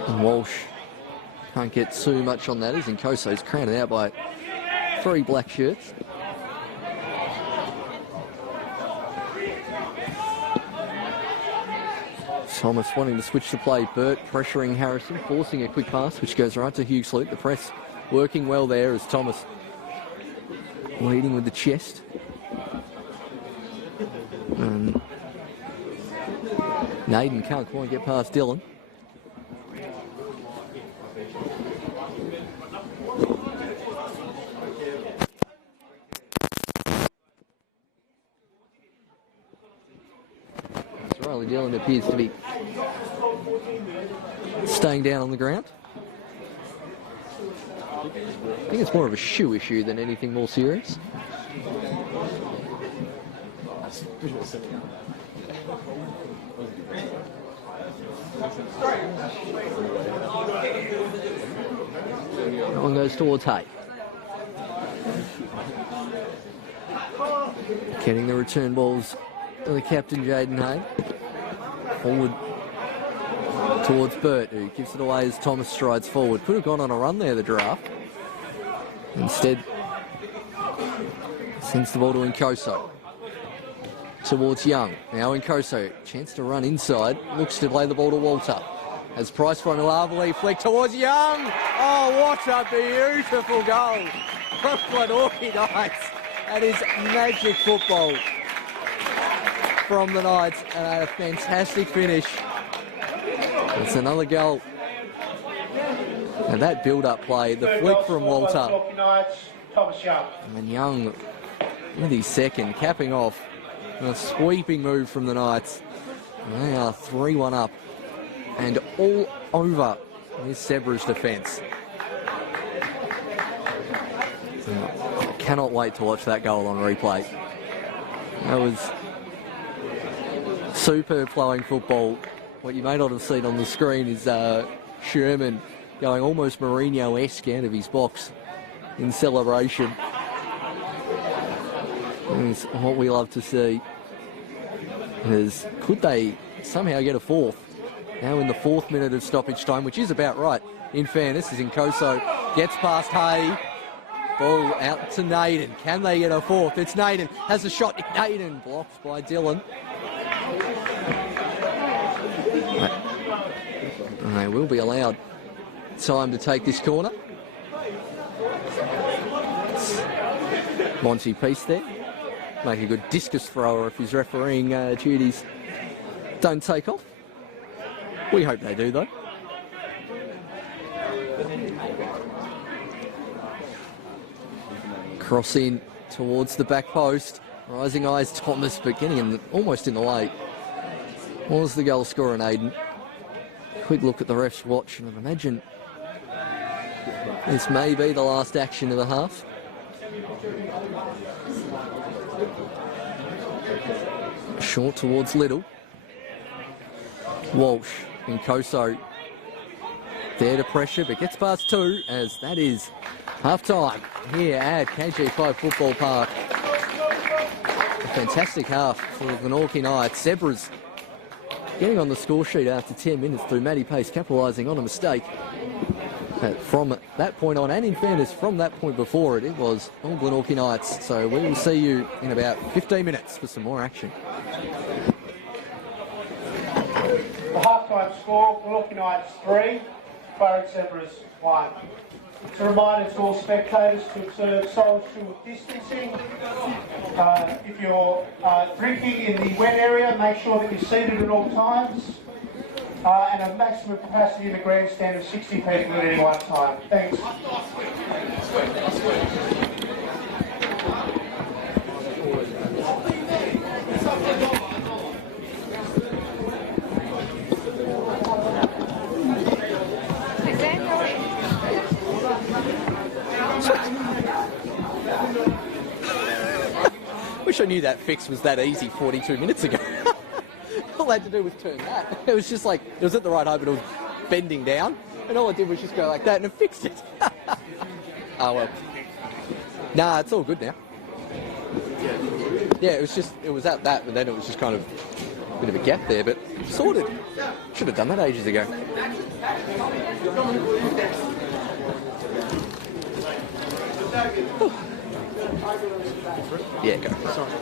And Walsh can't get too much on that as Nkoso's crowned out by 3 black shirts. Thomas wanting to switch the play. Burt pressuring Harrison, forcing a quick pass, which goes right to Hughes Luke. The press working well there as Thomas leading with the chest. Naden can't quite get past Dillon. Riley Dillon appears to be staying down on the ground. I think it's more of a shoe issue than anything more serious. That one goes towards Hay. Getting the return balls to the captain, Jaden Hay. Forward towards Burt, who gives it away as Thomas strides forward. Could have gone on a run there, the draft. Instead, sends the ball to Nkoso. Towards Young. Now Nkoso, chance to run inside. Looks to play the ball to Walter. As Price from Lavely flick towards Young. Oh, what a beautiful goal from Glenorchy Knights. That is magic football from the Knights, and a fantastic finish. It's another goal. And that build-up play, the flick from Walter. And Young with his second, capping off a sweeping move from the Knights. And they are 3-1 up and all over this Zebra's defence. I cannot wait to watch that goal on replay. That was superb flowing football. What you may not have seen on the screen is Sherman going almost Mourinho-esque out of his box in celebration. It's what we love to see. Could they somehow get a fourth? Now in the 4th minute of stoppage time, which is about right, in fairness, as Nkoso gets past Hay. Ball out to Naden. Can they get a fourth? It's Naden. Has a shot. Naden blocked by Dillon. And they will be allowed time to take this corner. Monty Peace there. Make a good discus thrower if his refereeing duties don't take off. We hope they do, though. Cross in towards the back post. Rising eyes Thomas, but getting in almost in the way. Was the goal scorer, Aiden? Quick look at the ref's watch, and I'd imagine this may be the last action of the half. Short towards Little. Walsh and Nkoso there to pressure, but gets past 2 as that is half-time here at KG5 Football Park. A fantastic half for the Glenorchy Knights. Zebras getting on the score sheet after 10 minutes through Matty Pace capitalising on a mistake. From that point on, and in fairness, from that point before it was all Glenorchy Knights. So we will see you in about 15 minutes for some more action. The half-time score, Glenorchy Knights 3, Burret Zebras 1. It's a reminder to all spectators to observe social distancing. If you're drinking in the wet area, make sure that you're seated at all times. And a maximum capacity in the grandstand of 60 people at any one time. Thanks. Wish I knew that fix was that easy 42 minutes ago. All I had to do was turn that. It was just like, it was at the right height, but it was bending down. And all I did was just go like that and it fixed it. Oh well. Nah, it's all good now. Yeah, it was at that, but then it was just kind of a bit of a gap there, but sorted. Should have done that ages ago. Yeah, go. Sorry.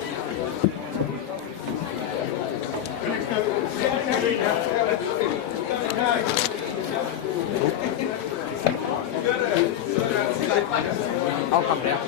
I'll come down.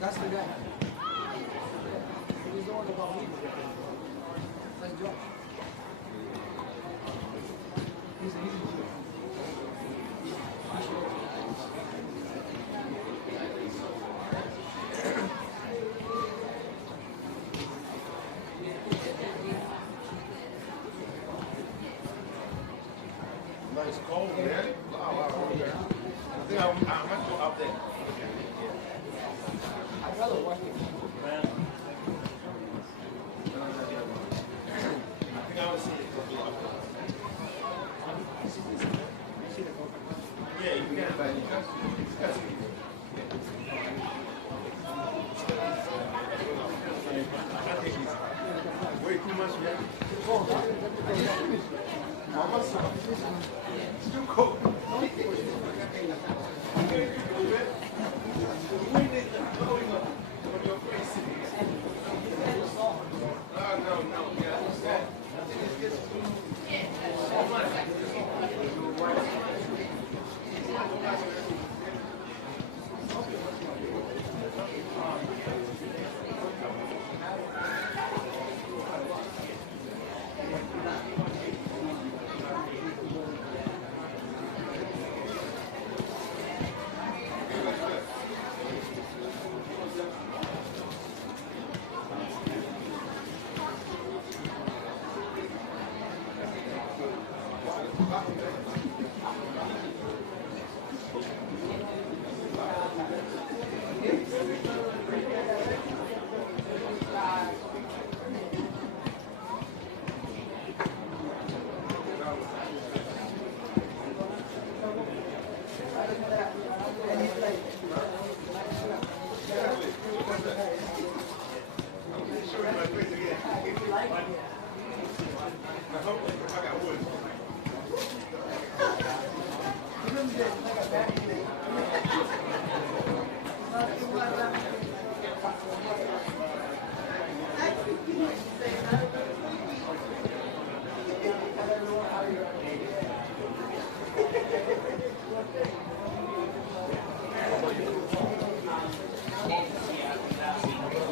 That's the guy. He's the one that got me. Nice job. He's Nice cold, man. Wow. I think I might go up there. I'd rather watch it. I think I would see it. Yeah, you can get it back. That's it. I think he's way too much, man. It's too cold.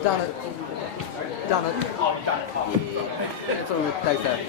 Done it. Done it. Oh, you done it. Oh. Yeah, it's all good. Thanks, Dad.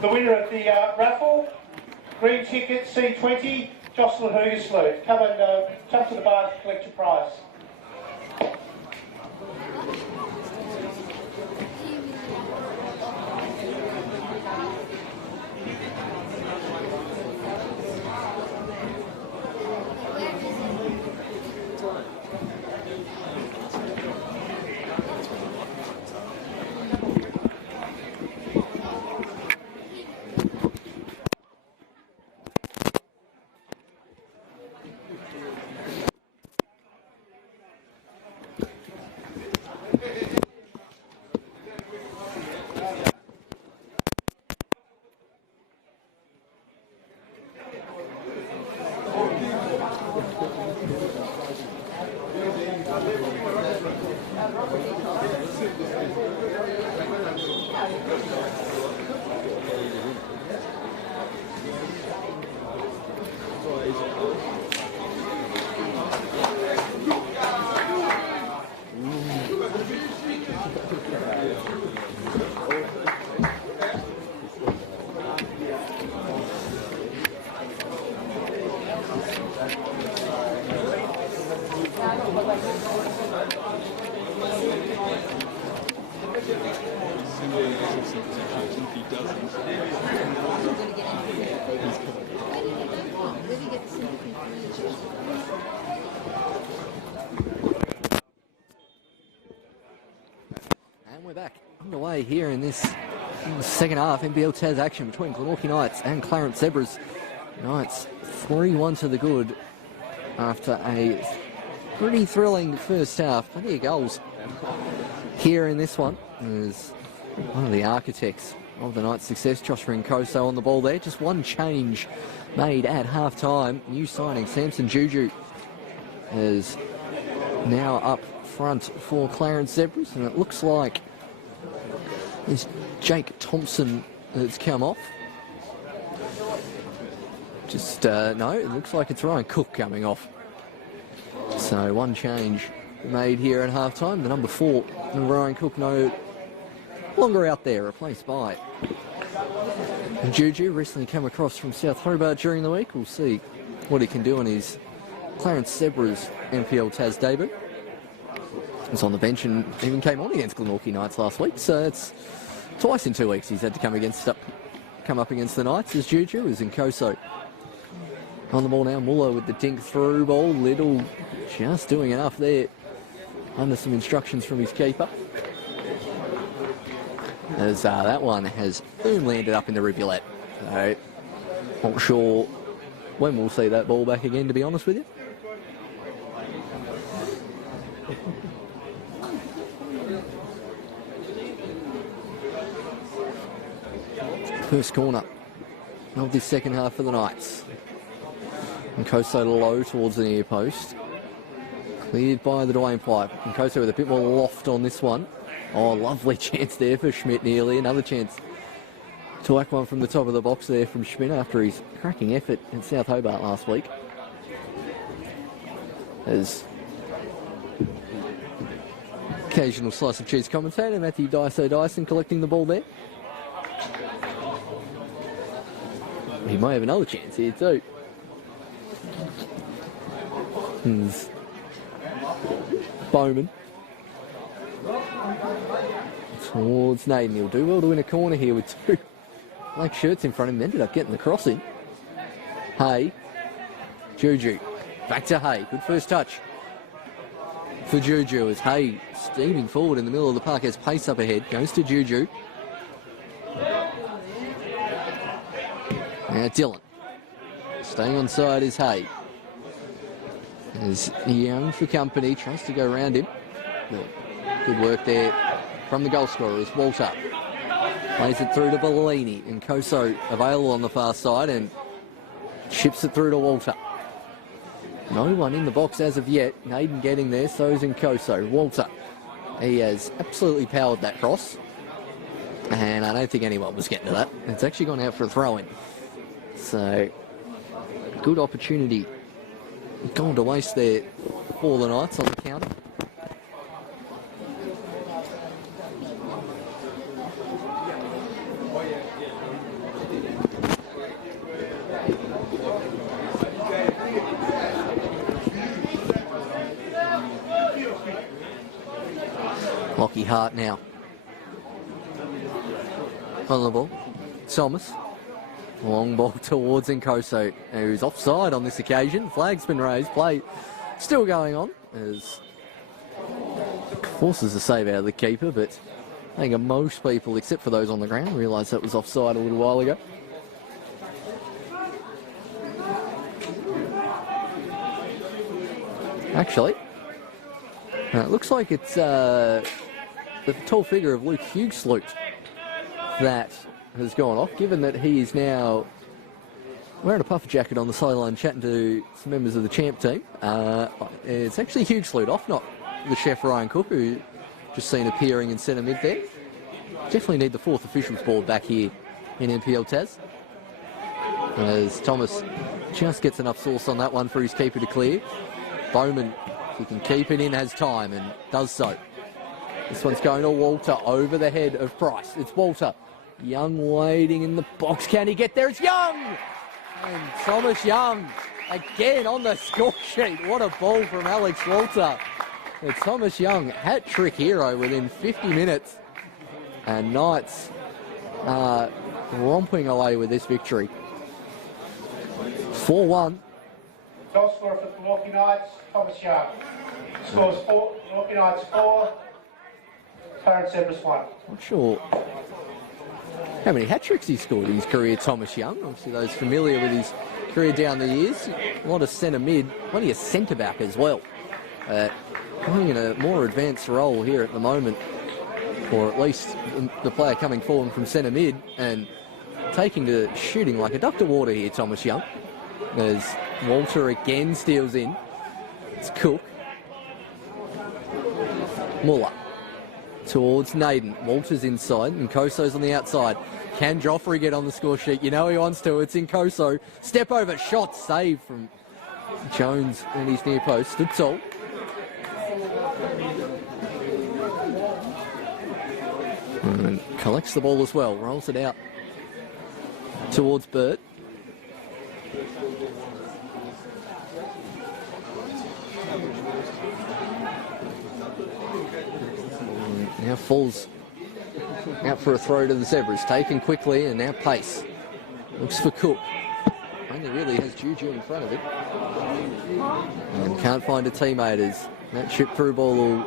The winner of the raffle, green ticket C20, Jocelyn Hoogerslew. Come and jump to the bar to collect your prize. And we're back underway here in the second half. NBL Taz action between Glenorchy Knights and Clarence Zebras. Knights 3-1 to the good after a pretty thrilling first half. Plenty of goals here in this one. There's one of the architects of the night's success, Josh Rinkoso, on the ball there. Just one change made at half-time. New signing, Samson Juju, is now up front for Clarence Zebras, and it looks like it's Jake Thompson that's come off. No, it looks like it's Ryan Cook coming off. So one change made here at half-time. The number 4, Ryan Cook, no longer out there, replaced by Juju. Recently came across from South Hobart during the week. We'll see what he can do in his Clarence Zebras NPL Taz debut. He was on the bench and even came on against Glenorchy Knights last week. So it's twice in 2 weeks he's had to come up against the Knights. As Juju is in Koso. On the ball now, Muller with the dink through ball. Little just doing enough there under some instructions from his keeper. As that one has firmly ended up in the rivulet. So, not sure when we'll see that ball back again, to be honest with you. First corner of this second half for the Knights. And Koso low towards the near post. Cleared by the Dwayne Pipe. And Koso with a bit more loft on this one. Oh, lovely chance there for Schmidt nearly. Another chance to whack one from the top of the box there from Schmidt after his cracking effort in South Hobart last week. As occasional slice of cheese commentator, Matthew Dyson collecting the ball there. He may have another chance here too. There's Bowman towards Naden. He'll do well to win a corner here with 2 black shirts in front of him. Ended up getting the cross in. Hay. Juju. Back to Hay. Good first touch for Juju as Hay steaming forward in the middle of the park, has pace up ahead. Goes to Juju. Now Dylan. Staying on side is Hay. As Young for company, tries to go around him. Good work there from the goal scorer as Walter plays it through to Bellini, and Koso available on the far side and chips it through to Walter. No one in the box as of yet. Naden getting there, so is Koso. Walter, he has absolutely powered that cross, and I don't think anyone was getting to that. It's actually gone out for a throw-in. So, good opportunity gone to waste there for the Knights on the counter. Lockie Hart now. On the ball. Thomas. Long ball towards Nkoso, who's offside on this occasion. Flag's been raised. Play still going on as forces a save out of the keeper, but I think most people, except for those on the ground, realised that was offside a little while ago. Actually, it looks like it's the tall figure of Luke Hughesloot that has gone off, given that he is now wearing a puffer jacket on the sideline chatting to some members of the champ team. It's actually Hughesloot off, not the chef Ryan Cook, who just seen appearing in centre mid there. Definitely need the fourth officials board back here in NPL Tas. As Thomas just gets enough sauce on that one for his keeper to clear. Bowman, if he can keep it in, has time and does so. This one's going to Walter over the head of Price. It's Walter. Young waiting in the box. Can he get there? It's Young! And Thomas Young again on the score sheet. What a ball from Alex Walter. And Thomas Young, hat-trick hero within 50 minutes. And Knights are romping away with this victory. 4-1. Goal scorer for the Milwaukee Knights, Thomas Young. Scores 4, Milwaukee Knights 4, Clarence Zebras 1. Not sure how many hat-tricks he scored in his career, Thomas Young. Obviously those familiar with his career down the years. A lot of centre mid, plenty of centre back as well. Playing in a more advanced role here at the moment, or at least the player coming forward from centre mid and taking to shooting like a duck to water here, Thomas Young. As Walter again steals in. It's Cook. Muller towards Naden. Walter's inside and Nkoso's on the outside. Can Joffrey get on the score sheet? You know he wants to. It's Nkoso. Step over shot saved from Jones in his near post. Stood tall. And collects the ball as well. Rolls it out towards Burt. Now falls out for a throw to the Zebras. Taken quickly and now pace. Looks for Cook. Only really has Juju in front of it. And can't find a teammate as that chip through ball will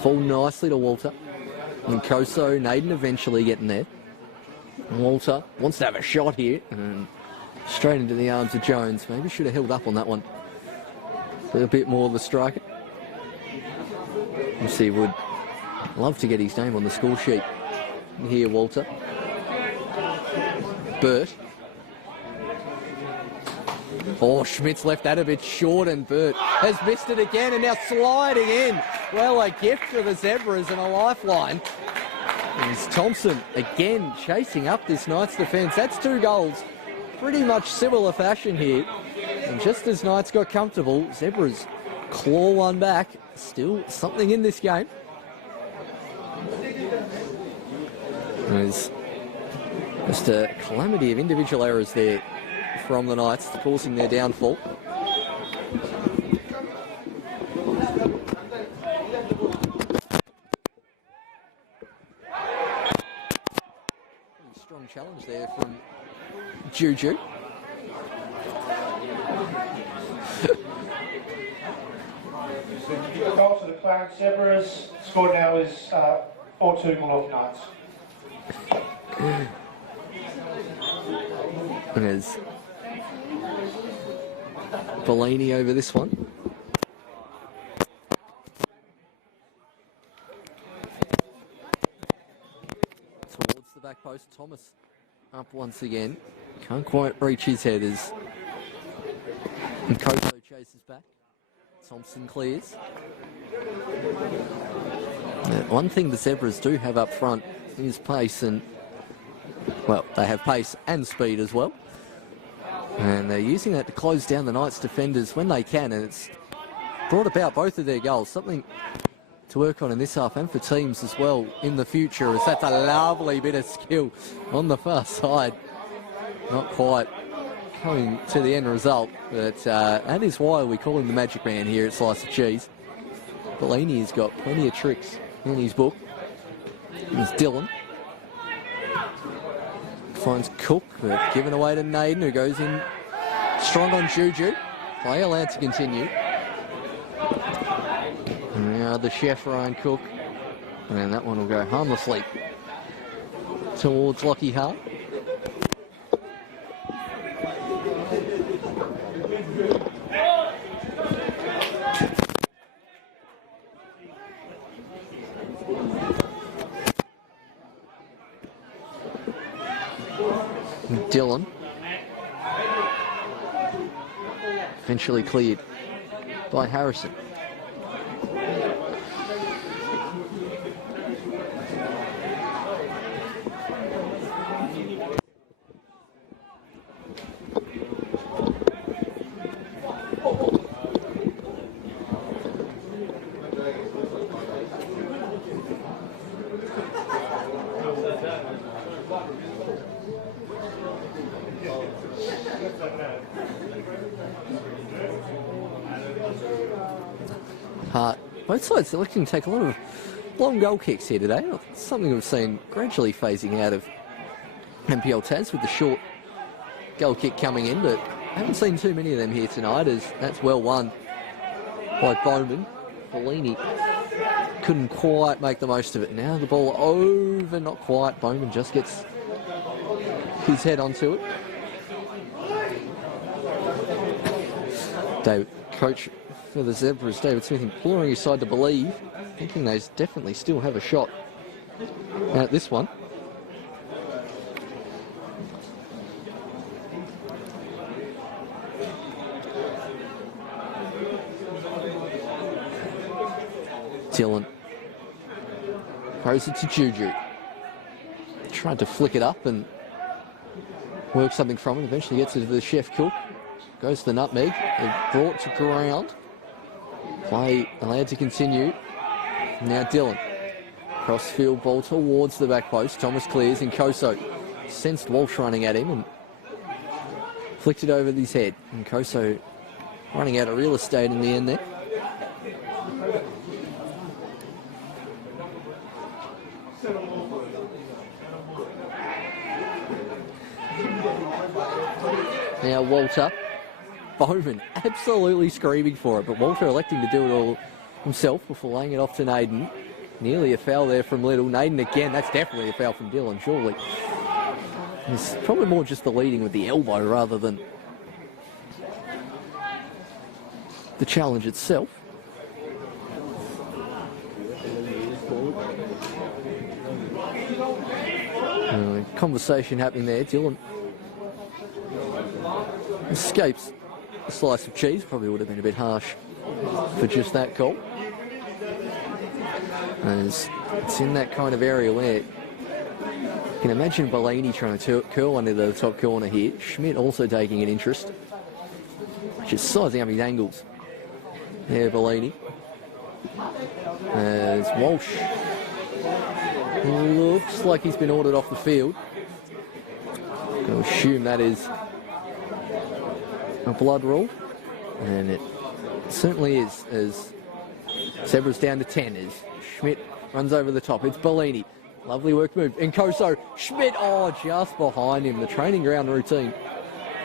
fall nicely to Walter. And Nkoso, Naden eventually getting there. And Walter wants to have a shot here. And straight into the arms of Jones. Maybe should have held up on that one. A bit more of the striker. You see, would love to get his name on the score sheet here, Walter. Burt. Oh, Schmidt's left that a bit short and Burt has missed it again and now sliding in. Well, a gift for the Zebras and a lifeline. It's Thompson again chasing up this Knights defence. That's 2 goals. Pretty much similar fashion here. And just as Knights got comfortable, Zebras claw one back. Still something in this game. There's just a calamity of individual errors there from the Knights, causing their downfall. Strong challenge there from Juju. Goal to the Clarence Zebras. Score now is 4-2 Milwaukee Knights. And there's Bellini over this one. Towards the back post, Thomas up once again. Can't quite reach his head as Nkoso chases back. Thompson clears. One thing the Zebras do have up front is pace, and well, they have pace and speed as well. And they're using that to close down the Knights defenders when they can, and it's brought about both of their goals. Something to work on in this half and for teams as well in the future, as that's a lovely bit of skill on the far side. Not quite coming to the end result, but that is why we call him the Magic Man here at Slice of Cheese. Bellini has got plenty of tricks in his book. It's Dylan. Finds Cook, but given away to Naden, who goes in strong on Juju. Play allowed to continue. And now the chef, Ryan Cook. And that one will go harmlessly towards Lockie Hart. Dylan. Eventually cleared by Harrison. Hart. Both sides selecting to take a lot of long goal kicks here today. Something we've seen gradually phasing out of NPL Tas with the short goal kick coming in, but I haven't seen too many of them here tonight, as that's well won by Bowman. Bellini couldn't quite make the most of it. Now the ball over, not quite. Bowman just gets his head onto it. David, coach for the Zebras, David Smith, imploring his side to believe, thinking they definitely still have a shot at this one. Dylan throws it to Juju. Tried to flick it up and work something from it. Eventually gets it to the chef Cook. Goes to the nutmeg. They're brought to ground. Play allowed to continue. Now Dylan. Crossfield ball towards the back post. Thomas clears and Koso sensed Walsh running at him and flicked it over his head. And Koso running out of real estate in the end there. Now Walter. Bowman absolutely screaming for it, but Walter electing to do it all himself before laying it off to Naden. Nearly a foul there from Little. Naden again, that's definitely a foul from Dylan, surely. It's probably more just the leading with the elbow rather than the challenge itself. Conversation happening there. Dylan escapes a slice of cheese. Probably would have been a bit harsh for just that call. As it's in that kind of area where you can imagine Bellini trying to curl under the top corner here. Schmidt also taking an interest. Just sizing up his angles. There, Bellini. As Walsh looks like he's been ordered off the field. I'll assume that is a blood rule, and it certainly is, as Zebra's down to 10 as Schmidt runs over the top. It's Bellini. Lovely work move. And Koso. Schmidt, oh, just behind him. The training ground routine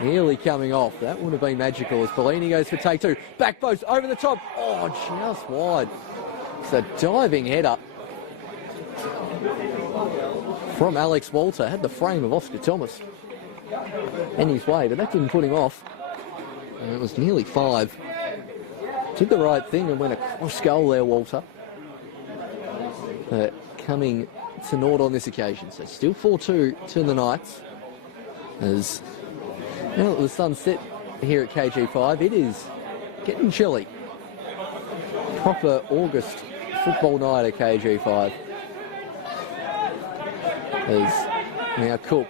nearly coming off. That would have been magical as Bellini goes for take two. Back post over the top. Oh, just wide. It's a diving header from Alex Walter. Had the frame of Oscar Thomas in his way, but that didn't put him off. And it was nearly 5. Did the right thing and went across goal there, Walter. Coming to naught on this occasion. So still 4-2 to the Knights. As now that the sun's set here at KG5, it is getting chilly. Proper August football night at KG5. As now Cook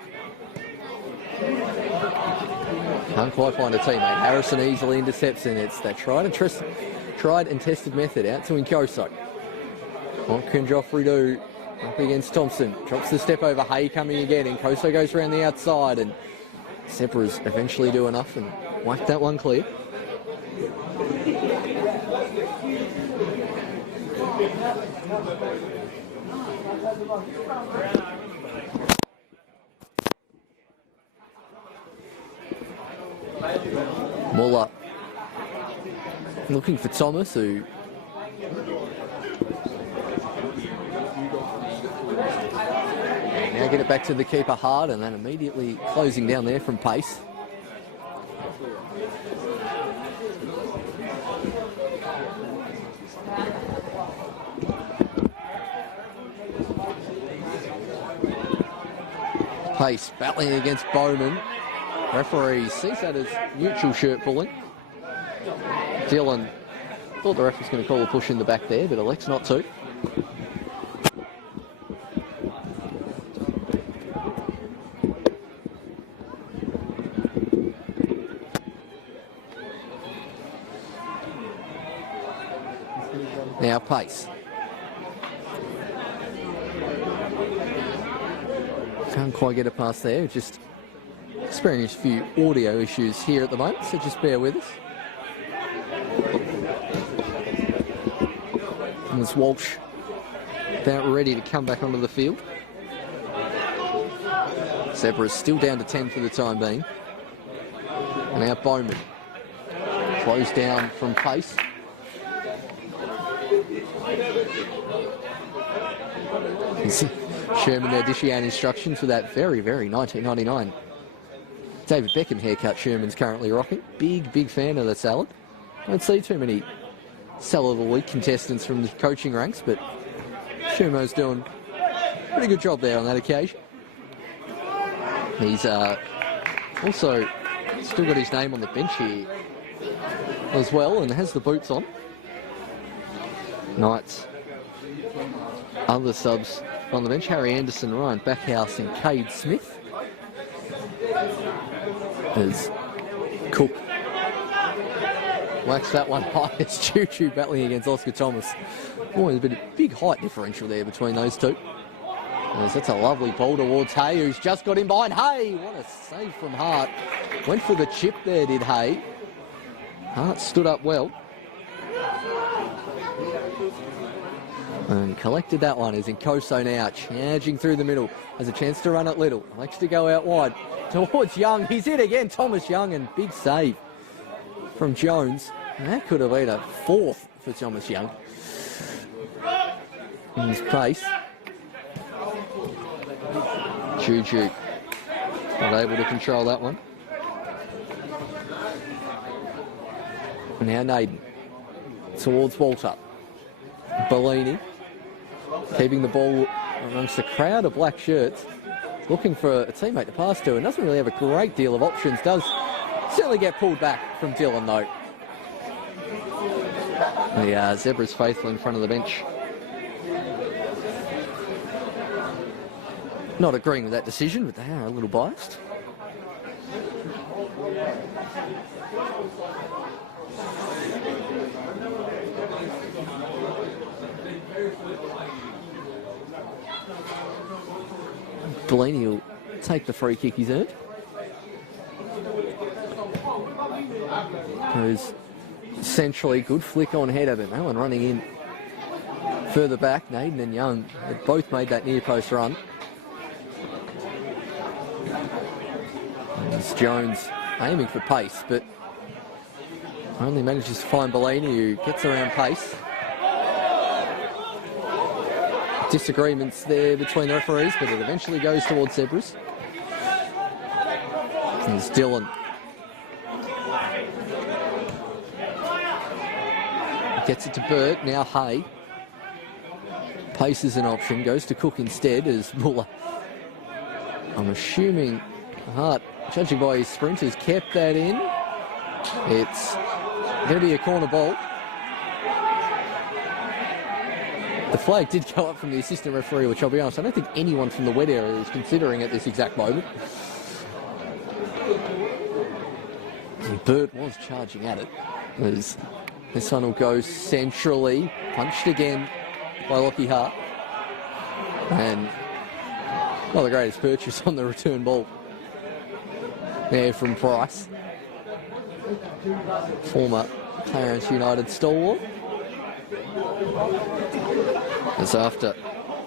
can't quite find a teammate. Harrison easily intercepts, and it's that tried and tested method out to Nkoso. What can Joffrey do up against Thompson? Drops the step over. Hay coming again, and Nkoso goes around the outside, and Zebras eventually do enough and wipe that one clear. Muller looking for Thomas, who now get it back to the keeper hard, and then immediately closing down there from pace. Pace battling against Bowman. Referee sees that as neutral shirt pulling. Dillon thought the ref was going to call a push in the back there, but elects not to. Now Pace. Can't quite get it past there, just experiencing a few audio issues here at the moment, so just bear with us. And it's Walsh about ready to come back onto the field. Zebras still down to 10 for the time being. And now Bowman. Closed down from Pace. Sherman there dishing out instructions for that very, very 1999 David Beckham haircut Sherman's currently rocking. Big fan of the salad. Don't see too many salad of the week contestants from the coaching ranks, but Sherman's doing a pretty good job there on that occasion. He's also still got his name on the bench here as well, and has the boots on. Knights. Other subs on the bench: Harry Anderson, Ryan Backhouse, and Cade Smith. As Cook whacks that one high, as Choo Choo battling against Oscar Thomas. Boy, there's been a big height differential there between those two. As that's a lovely ball towards Hay, who's just got in behind Hay. What a save from Hart. Went for the chip there, did Hay. Hart stood up well. And collected that one as Nkoso now charging through the middle. Has a chance to run it little. Likes to go out wide towards Young. He's hit again, Thomas Young, and big save from Jones. And that could have been a fourth for Thomas Young. In his pace. Choo not able to control that one. And now Naden towards Walter. Bellini keeping the ball amongst a crowd of black shirts, looking for a teammate to pass to, and doesn't really have a great deal of options. Does certainly get pulled back from Dillon though. The Zebras faithful in front of the bench. Not agreeing with that decision, but they are a little biased. Bellini will take the free kick he's earned. Goes centrally, good flick on header, but no one running in further back. Naden and Young have both made that near post run. It's Jones aiming for pace, but only manages to find Bellini, who gets around pace. Disagreements there between the referees, but it eventually goes towards Zebras. There's Dillon. Gets it to Burt, now Hay. Pace is an option, goes to Cook instead as Muller. I'm assuming Hart, judging by his sprint, has kept that in. It's going to be a corner ball. The flag did go up from the assistant referee, which I'll be honest, I don't think anyone from the wet area is considering at this exact moment. And Burt was charging at it. As this one will go centrally, punched again by Lockie Hart. And not the greatest purchase on the return ball there from Price. Former Clarence United stalwart. As after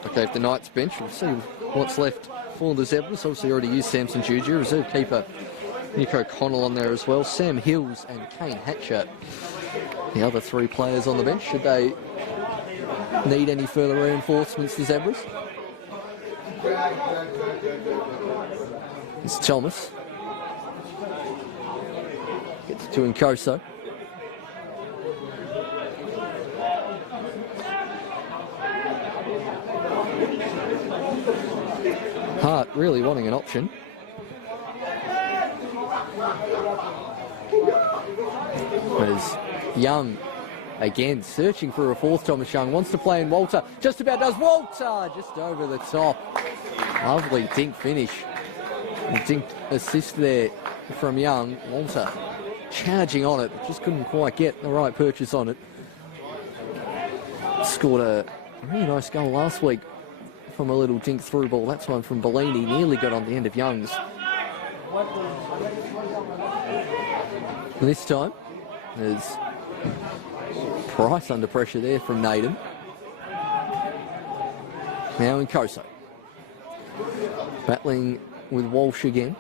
I gave the Knights bench, we'll see what's left for the Zebras. Obviously already used Samson Juju, reserve keeper Nick O'Connell on there as well, Sam Hills and Kane Hatcher, the other three players on the bench. Should they need any further reinforcements, the Zebras? It's Thomas. Gets to Nkoso. Hart really wanting an option. As Young again searching for a fourth. Thomas Young wants to play in Walter. Just about does. Walter just over the top. Lovely dink finish. Dink assist there from Young. Walter charging on it, but just couldn't quite get the right purchase on it. Scored a really nice goal last week from a little dink through ball. That's one from Bellini. Nearly got on the end of Young's. This time, there's Price under pressure there from Naden. Now Nkoso. Battling with Walsh again.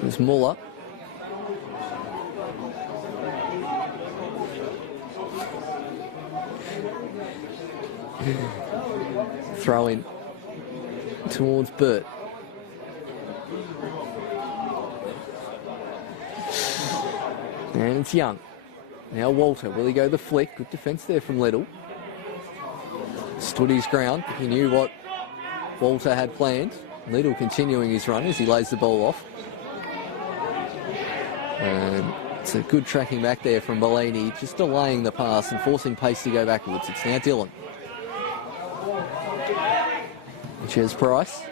There's Muller. Throw in towards Burt. And it's Young. Now Walter. Will he go the flick? Good defence there from Little. Stood his ground. He knew what Walter had planned. Little continuing his run as he lays the ball off. And it's a good tracking back there from Bellini, just delaying the pass and forcing pace to go backwards. It's now Dillon. Cheers Price.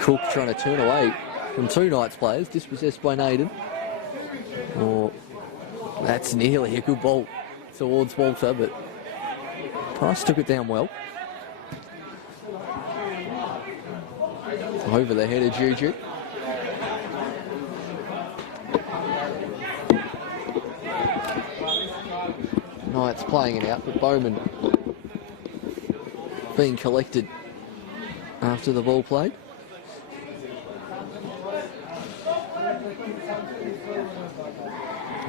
Cook trying to turn away from two Knights players, dispossessed by Naden. Oh, that's nearly a good ball towards Walter, but Price took it down well. Over the head of Juju. Knights playing it out, but Bowman being collected after the ball played.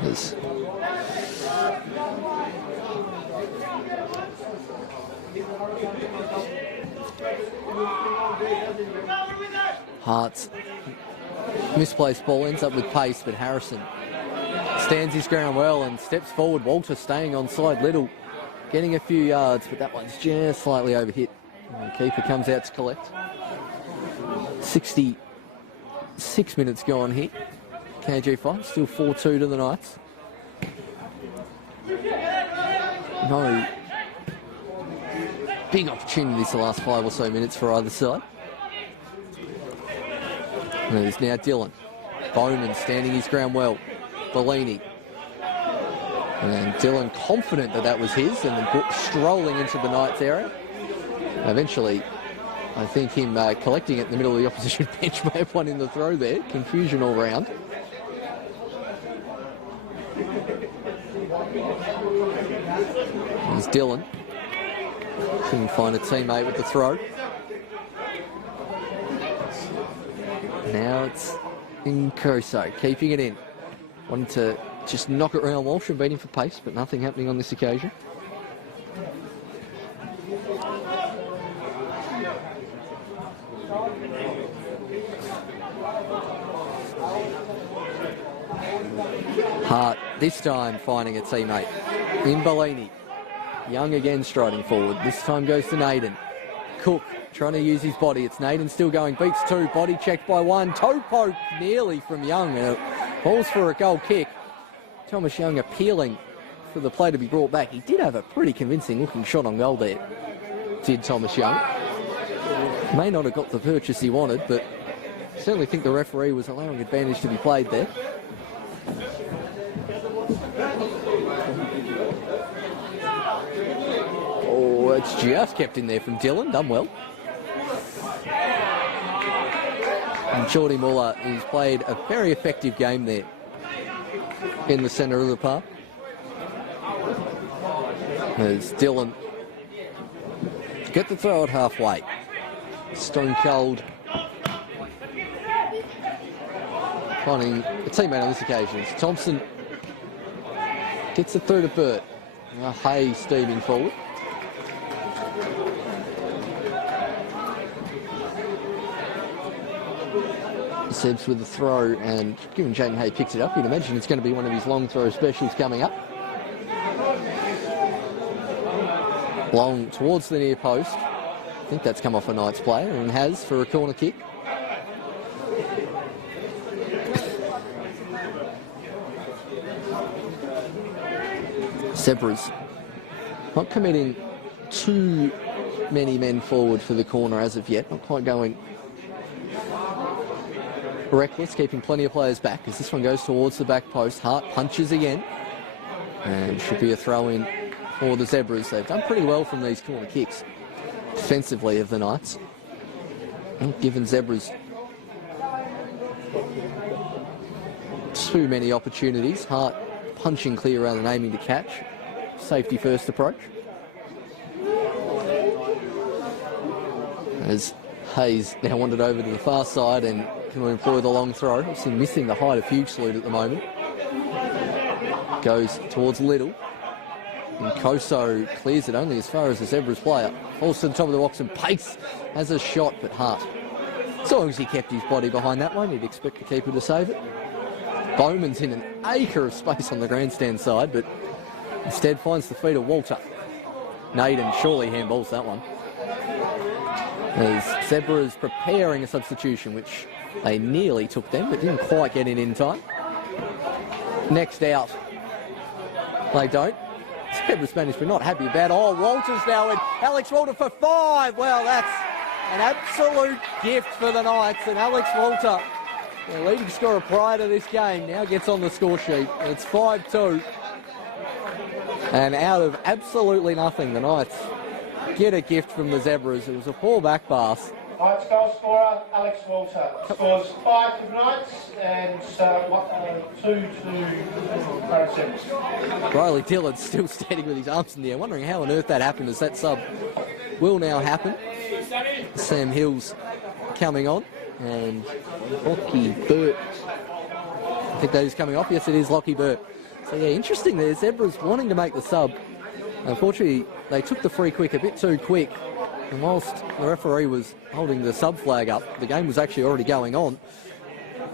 There's Hart's misplaced ball ends up with pace, but Harrison stands his ground well and steps forward. Walter staying on side. Little getting a few yards, but that one's just slightly overhit. And the keeper comes out to collect. 66 minutes gone here. KG5 still 4-2 to the Knights. No big opportunities the last 5 or so minutes for either side. And there's now Dillon. Bowman standing his ground well. Bellini. And Dillon confident that that was his and then strolling into the Knights area. Eventually, I think him collecting it in the middle of the opposition bench may have won in the throw there. Confusion all round. There's Dillon. Couldn't find a teammate with the throw. Now it's Nkoso keeping it in. Wanted to just knock it around Walsh and beat him for pace, but nothing happening on this occasion. Hart this time finding a teammate in Bellini. Young again striding forward. This time goes to Naden. Cook trying to use his body. It's Naden still going. Beats two. Body checked by one. Toe poke nearly from Young. And it falls for a goal kick. Thomas Young appealing for the play to be brought back. He did have a pretty convincing looking shot on goal there. Did Thomas Young. May not have got the purchase he wanted, but certainly think the referee was allowing advantage to be played there. Oh, it's just kept in there from Dillon. Done well. And Jordy Muller, he's played a very effective game there in the centre of the park. As Dylan get the throw at halfway. Stone cold. Finding a teammate on this occasion. Thompson gets it through to Burt. Now Hay steaming forward. Sebs with the throw, and given Jaden Hay picks it up, you'd imagine it's going to be one of his long throw specials coming up. Long towards the near post. I think that's come off a Knights player and has for a corner kick. Zebras not committing too many men forward for the corner as of yet, not quite going reckless, keeping plenty of players back as this one goes towards the back post. Hart punches again and should be a throw in for the Zebras. They've done pretty well from these corner kicks defensively of the Knights. Not given Zebras too many opportunities. Hart punching clear rather than aiming to catch. Safety first approach. As Hayes now wandered over to the far side and can employ the long throw. Obviously missing the height of Hugh Salute at the moment. Goes towards Little. And Koso clears it only as far as the Zebras player. Falls to the top of the box and Pace has a shot, but Hart. As long as he kept his body behind that one, you'd expect the keeper to save it. Bowman's in an acre of space on the grandstand side, but instead finds the feet of Walter. Naden surely handballs that one. As Zebras preparing a substitution, which they nearly took them, but didn't quite get in time. Next out. They don't. Zebras management not happy about. Oh, Walter's now in. Alex Walter for 5. Well, that's an absolute gift for the Knights. And Alex Walter, the leading scorer prior to this game, now gets on the score sheet. It's 5-2. And out of absolutely nothing, the Knights get a gift from the Zebras. It was a poor back pass. Knights goal scorer, Alex Walter. Scores 5 for the Knights and 2 to Parramatta Zebras. Riley Dillon still standing with his arms in the air, wondering how on earth that happened, as that sub will now happen. Sam Hills coming on, and Lockie Burt. I think that is coming off. Yes, it is Lockie Burt. So yeah, interesting there. Zebras wanting to make the sub. Unfortunately, they took the free kick a bit too quick. And whilst the referee was holding the sub flag up, the game was actually already going on.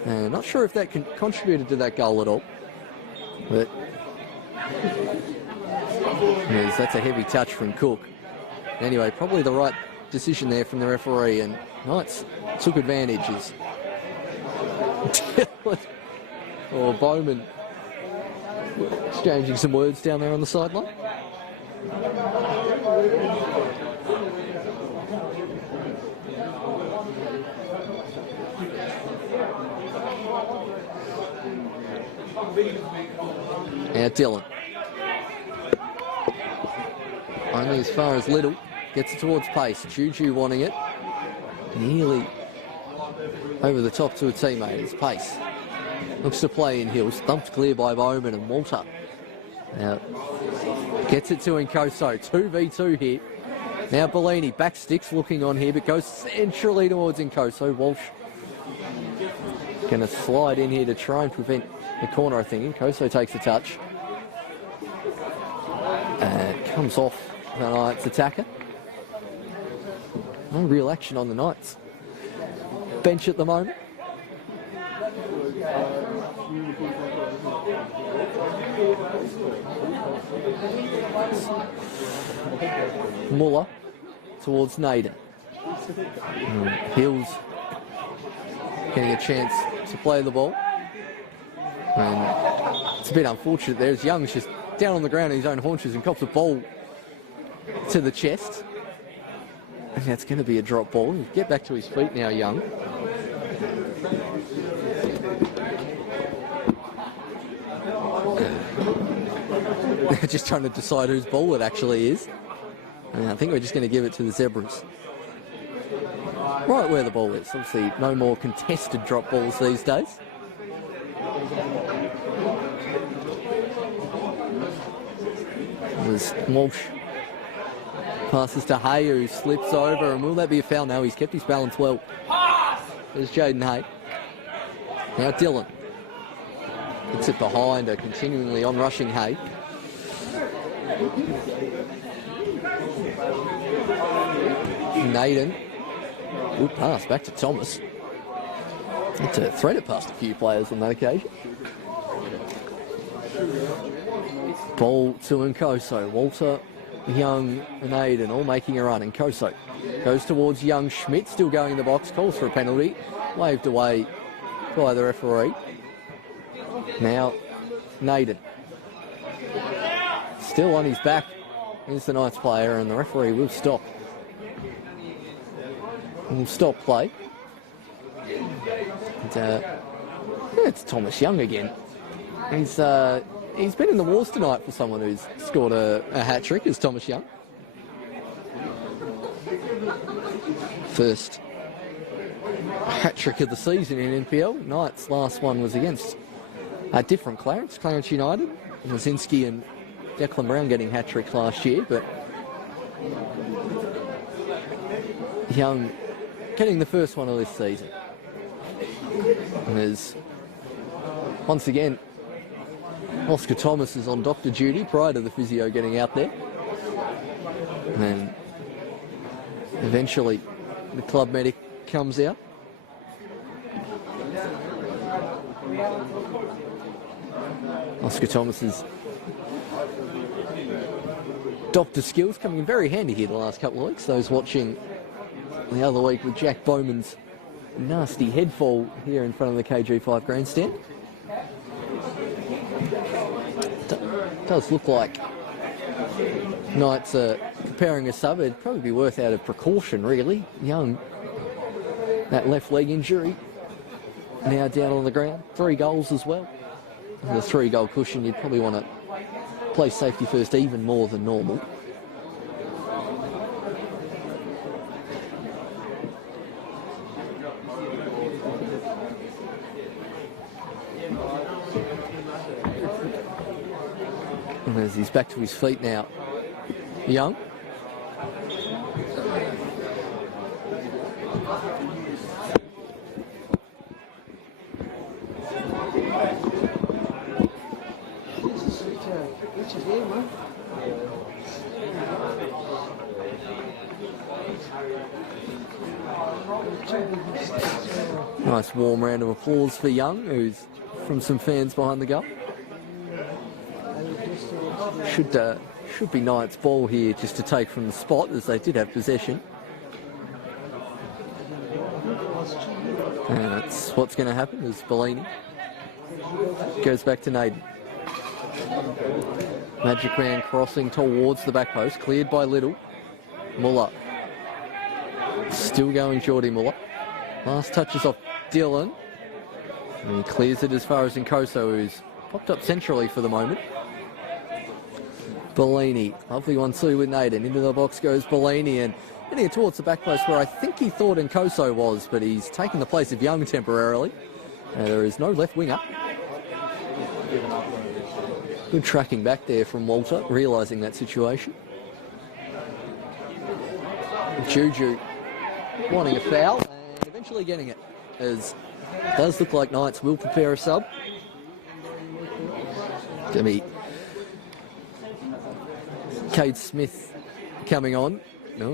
And not sure if that contributed to that goal at all. But yes, that's a heavy touch from Cook. Anyway, probably the right decision there from the referee, and Knights took advantage. Or Bowman exchanging some words down there on the sideline. Now Dillon. Only as far as Little. Gets it towards Pace. Juju wanting it. Nearly over the top to a teammate. It's Pace. Looks to play in Hills. Thumped clear by Bowman and Walter. Now gets it to Nkoso. 2v2 here. Now Bellini. Back sticks looking on here, but goes centrally towards Nkoso. Walsh going to slide in here to try and prevent the corner, I think. Nkoso takes a touch. And comes off the Knights attacker. No real action on the Knights bench at the moment. Muller towards Naden. Hills getting a chance to play the ball. And it's a bit unfortunate there as Young's just down on the ground in his own haunches and cops a ball to the chest. And that's going to be a drop ball. He'll get back to his feet now, Young. Just trying to decide whose ball it actually is. And I think we're just going to give it to the Zebras. Right where the ball is. Obviously, no more contested drop balls these days. As Walsh passes to Hay, who slips over, and will that be a foul? No, he's kept his balance well. There's Jaden Hay. Now Dillon. Hits it behind, continually on-rushing Hay. Naden. Good pass back to Thomas. Had to thread it past a few players on that occasion. Ball to Nkoso. Walter, Young and Aiden all making a run. Nkoso goes towards Young. Schmidt still going in the box. Calls for a penalty. Waved away by the referee. Now Naden. Still on his back is the Knights player, and the referee will stop. Will stop play. And, it's Thomas Young again. He's been in the wars tonight for someone who's scored a hat-trick, is Thomas Young. First hat-trick of the season in NPL. Knights' last one was against a different Clarence United. Wazinski and Declan Brown getting hat-tricks last year, but Young getting the first one of this season. And there's, once again, Oscar Thomas is on doctor duty prior to the physio getting out there. And then eventually the club medic comes out. Oscar Thomas's doctor skills coming in very handy here the last couple of weeks. Those watching the other week with Jack Bowman's nasty head fall here in front of the KG5 grandstand. Does look like Knights are preparing a sub. It'd probably be worth out of precaution, really. Young, that left leg injury, now down on the ground. 3 goals as well. With a 3-goal cushion, you'd probably want to play safety first even more than normal. And as he's back to his feet now, Young. Nice warm round of applause for Young, who's from some fans behind the goal. Should be Knights' ball here just to take from the spot, as they did have possession. And that's what's going to happen as Bellini goes back to Naden. Magic Man crossing towards the back post, cleared by Little. Muller. Still going Jordy Muller. Last touches off Dillon. And he clears it as far as Nkoso, who's popped up centrally for the moment. Bellini, lovely 1-2 with Naden. Into the box goes Bellini, and getting it towards the back post where I think he thought Nkoso was, but he's taken the place of Young temporarily. There is no left winger. Good tracking back there from Walter, realising that situation. Juju wanting a foul and eventually getting it, as it does look like Knights will prepare a sub. Demi Cade Smith coming on. No,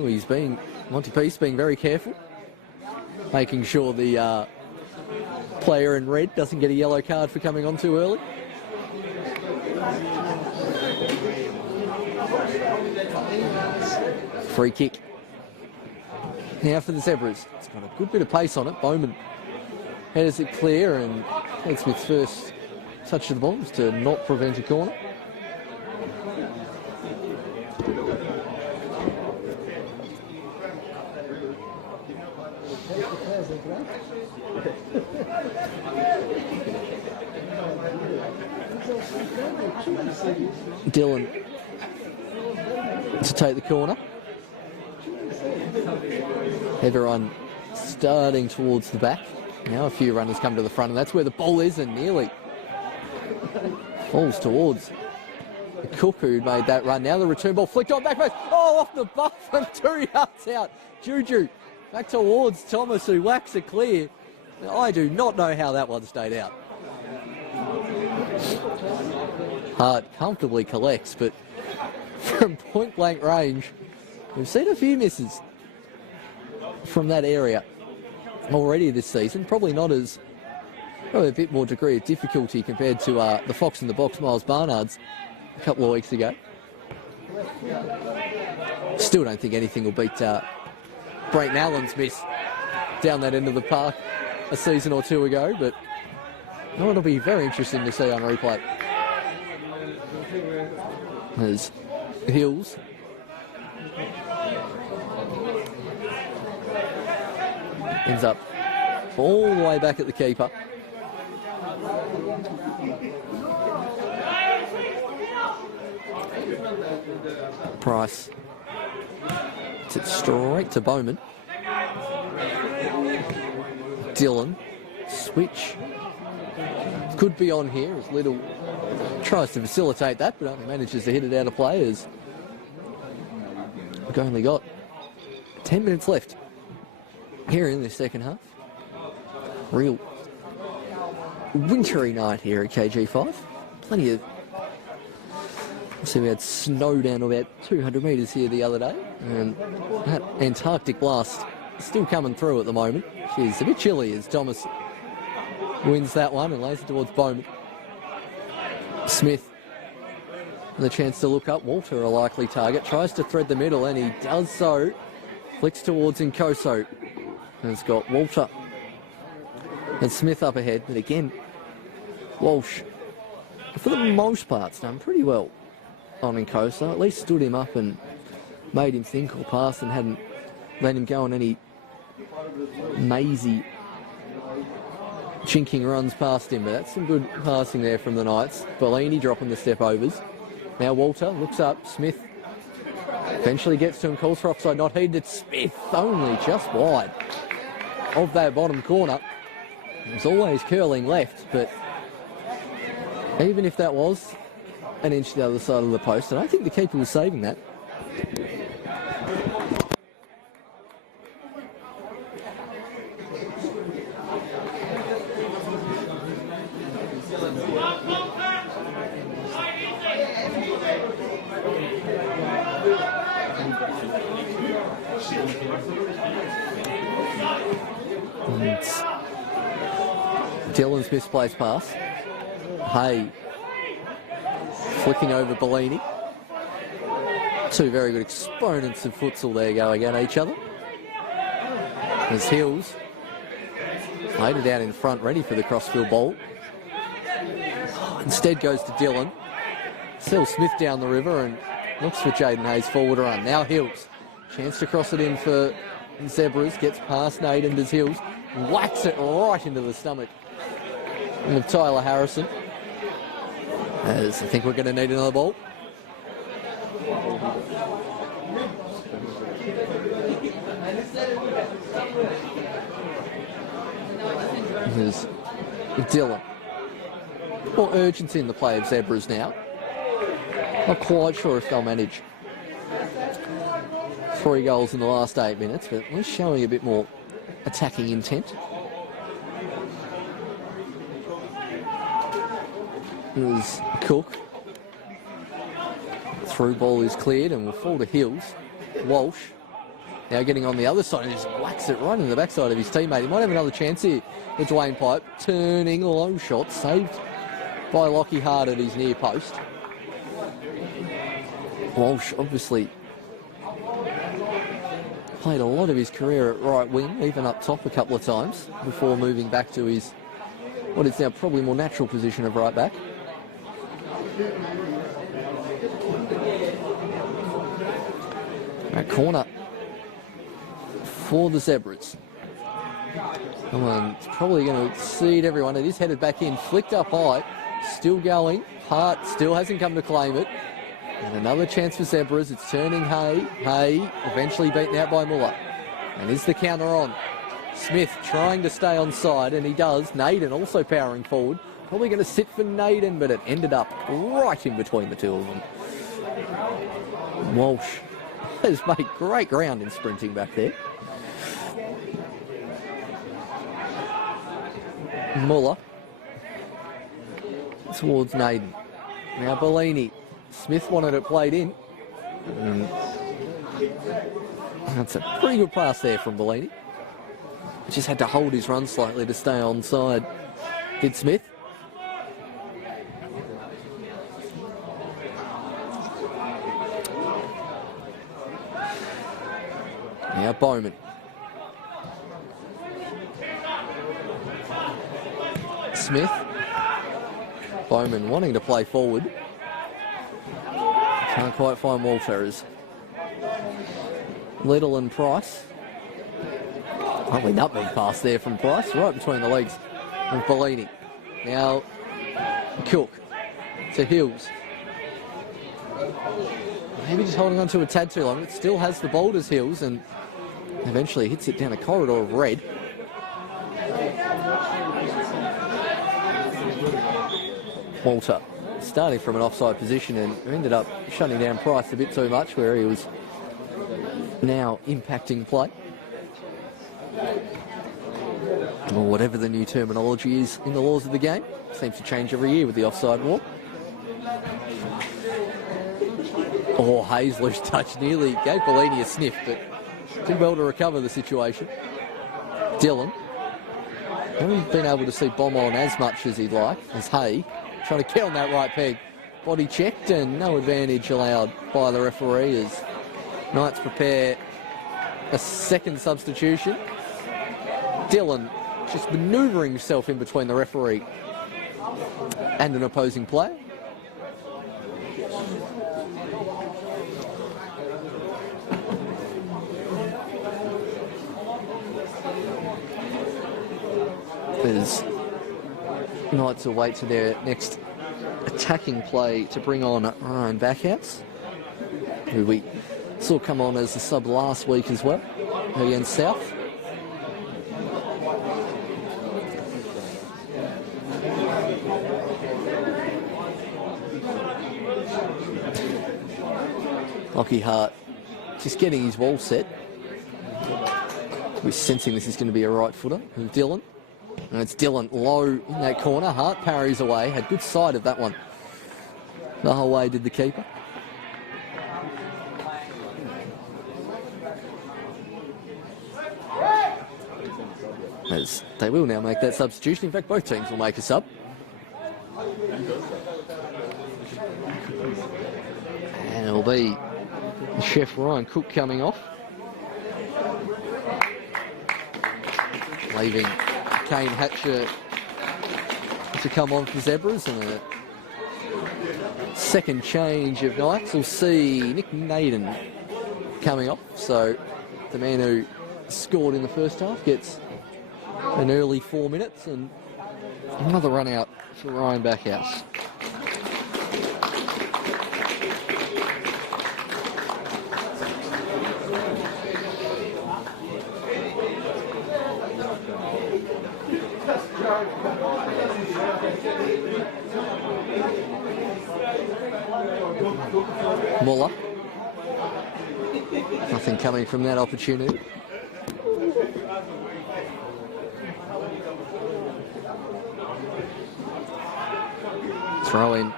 Monty Peace being very careful, making sure the player in red doesn't get a yellow card for coming on too early. Free kick. Now for the Zebras. It's got a good bit of pace on it. Bowman headers it clear, and Cade Smith's first touch of the ball is to not prevent a corner. Dillon to take the corner. Everyone starting towards the back. Now a few runners come to the front, and that's where the ball is, and nearly falls towards Cook who made that run. Now the return ball flicked on back post. Oh, off the buff and 2 yards out. Juju back towards Thomas who whacks it clear. I do not know how that one stayed out. Hart comfortably collects, but from point blank range, we've seen a few misses from that area already this season. Probably not as, probably a bit more degree of difficulty compared to the Fox in the Box Miles Barnards a couple of weeks ago. Still don't think anything will beat Brayton Allen's miss down that end of the park a season or two ago, but it'll be very interesting to see on replay. As Hills ends up all the way back at the keeper. Price gets it straight to Bowman. Dillon, switch. Could be on here as Little tries to facilitate that, but only manages to hit it out of play as we've only got 10 minutes left here in the second half. Real wintry night here at KG5. Plenty of... See, we had snow down to about 200 metres here the other day, and that Antarctic blast is still coming through at the moment. She's a bit chilly as Thomas wins that one and lays it towards Bowman. Smith with a chance to look up. Walter, a likely target, tries to thread the middle, and he does so. Flicks towards Nkoso. Has got Walter and Smith up ahead, but again, Walsh, for the most part, done pretty well on Nkoso. At least stood him up and made him think or pass and hadn't let him go on any mazy chinking runs past him, but that's some good passing there from the Knights. Bellini dropping the step overs. Now Walter looks up. Smith eventually gets to him, calls for offside, not heeded. It's Smith only just wide of that bottom corner. It was always curling left, but even if that was an inch to the other side of the post, and I think the keeper was saving that. Dillon's misplaced pass. Hay flicking over Bellini. Two very good exponents of futsal there going at each other. As Hills laid it out in front, ready for the crossfield ball. Instead goes to Dillon. Sells Smith down the river and looks for Jaden Hayes forward run. Now Hills. Chance to cross it in for Zebras. Gets past Naden as Hills. Whacks it right into the stomach of Tyler Harrison. As I think we're going to need another ball. There's Dillon. More urgency in the play of Zebras now. Not quite sure if they'll manage 3 goals in the last 8 minutes, but at least showing a bit more attacking intent. There's Cook. Through ball is cleared and will fall to Hills. Walsh now getting on the other side and just whacks it right in the backside of his teammate. He might have another chance here. The Dwayne Pipe turning low shot, saved by Lockie Hart at his near post. Walsh obviously played a lot of his career at right wing, even up top a couple of times before moving back to his, what is now probably more natural position of right back. That corner for the Zebras. It's probably going to exceed everyone. It is headed back in, flicked up high, still going. Hart still hasn't come to claim it. And another chance for Zebras. It's turning Hay. Hay eventually beaten out by Muller. And is the counter on? Smith trying to stay on side, and he does. Naden also powering forward. Probably going to sit for Naden, but it ended up right in between the two of them. Walsh has made great ground in sprinting back there. Muller towards Naden. Now Bellini. Smith wanted it played in. That's a pretty good pass there from Bellini. Just had to hold his run slightly to stay on side. Did Smith. Now Bowman. Smith. Bowman wanting to play forward. Can't quite find Walter as Little and Price. Lovely nutmeg pass there from Price, right between the legs of Bellini. Now Cook to Hills. Maybe just holding on to a tad too long. It still has the boulders, Hills, and eventually hits it down a corridor of red. Walter starting from an offside position and ended up shutting down Price a bit too much, where he was now impacting play. Or whatever the new terminology is in the laws of the game. Seems to change every year with the offside wall. Oh, Hayes loose touch nearly gave Bellini a sniff, but did well to recover the situation. Dillon. Haven't been able to see Bomb on as much as he'd like, as Hay. Trying to get on that right peg. Body checked and no advantage allowed by the referee as Knights prepare a second substitution. Dillon just manoeuvring himself in between the referee and an opposing player. As Knights will wait to their next attacking play to bring on Ryan Backhouse, who we saw come on as a sub last week as well against South. Lockie Hart just getting his wall set. We're sensing this is going to be a right footer with Dillon. And it's Dillon low in that corner. Hart parries away. Had good sight of that one. The whole way did the keeper. As they will now make that substitution. In fact, both teams will make a sub. And it'll be Chef Ryan Cook coming off, leaving Kane Hatcher to come on for Zebras, and a second change of Knights. We'll see Nick Naden coming off, so the man who scored in the first half gets an early 4 minutes, and another run out for Ryan Backhouse. Muller. Nothing coming from that opportunity. Throw in.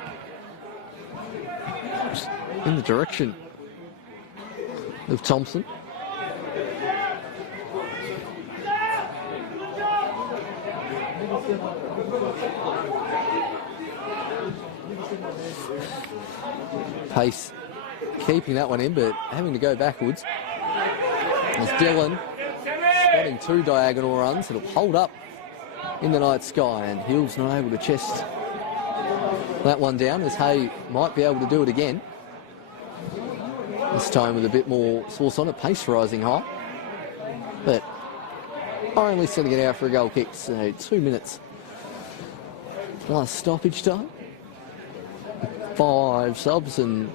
Just in the direction of Thompson. Pace keeping that one in, but having to go backwards. As Dillon spotting two diagonal runs, it'll hold up in the night sky, and Hill's not able to chest that one down, as Hay might be able to do it again. This time with a bit more source on it, pace rising high, but only sending it out for a goal kick, so 2 minutes plus stoppage time. 5 subs and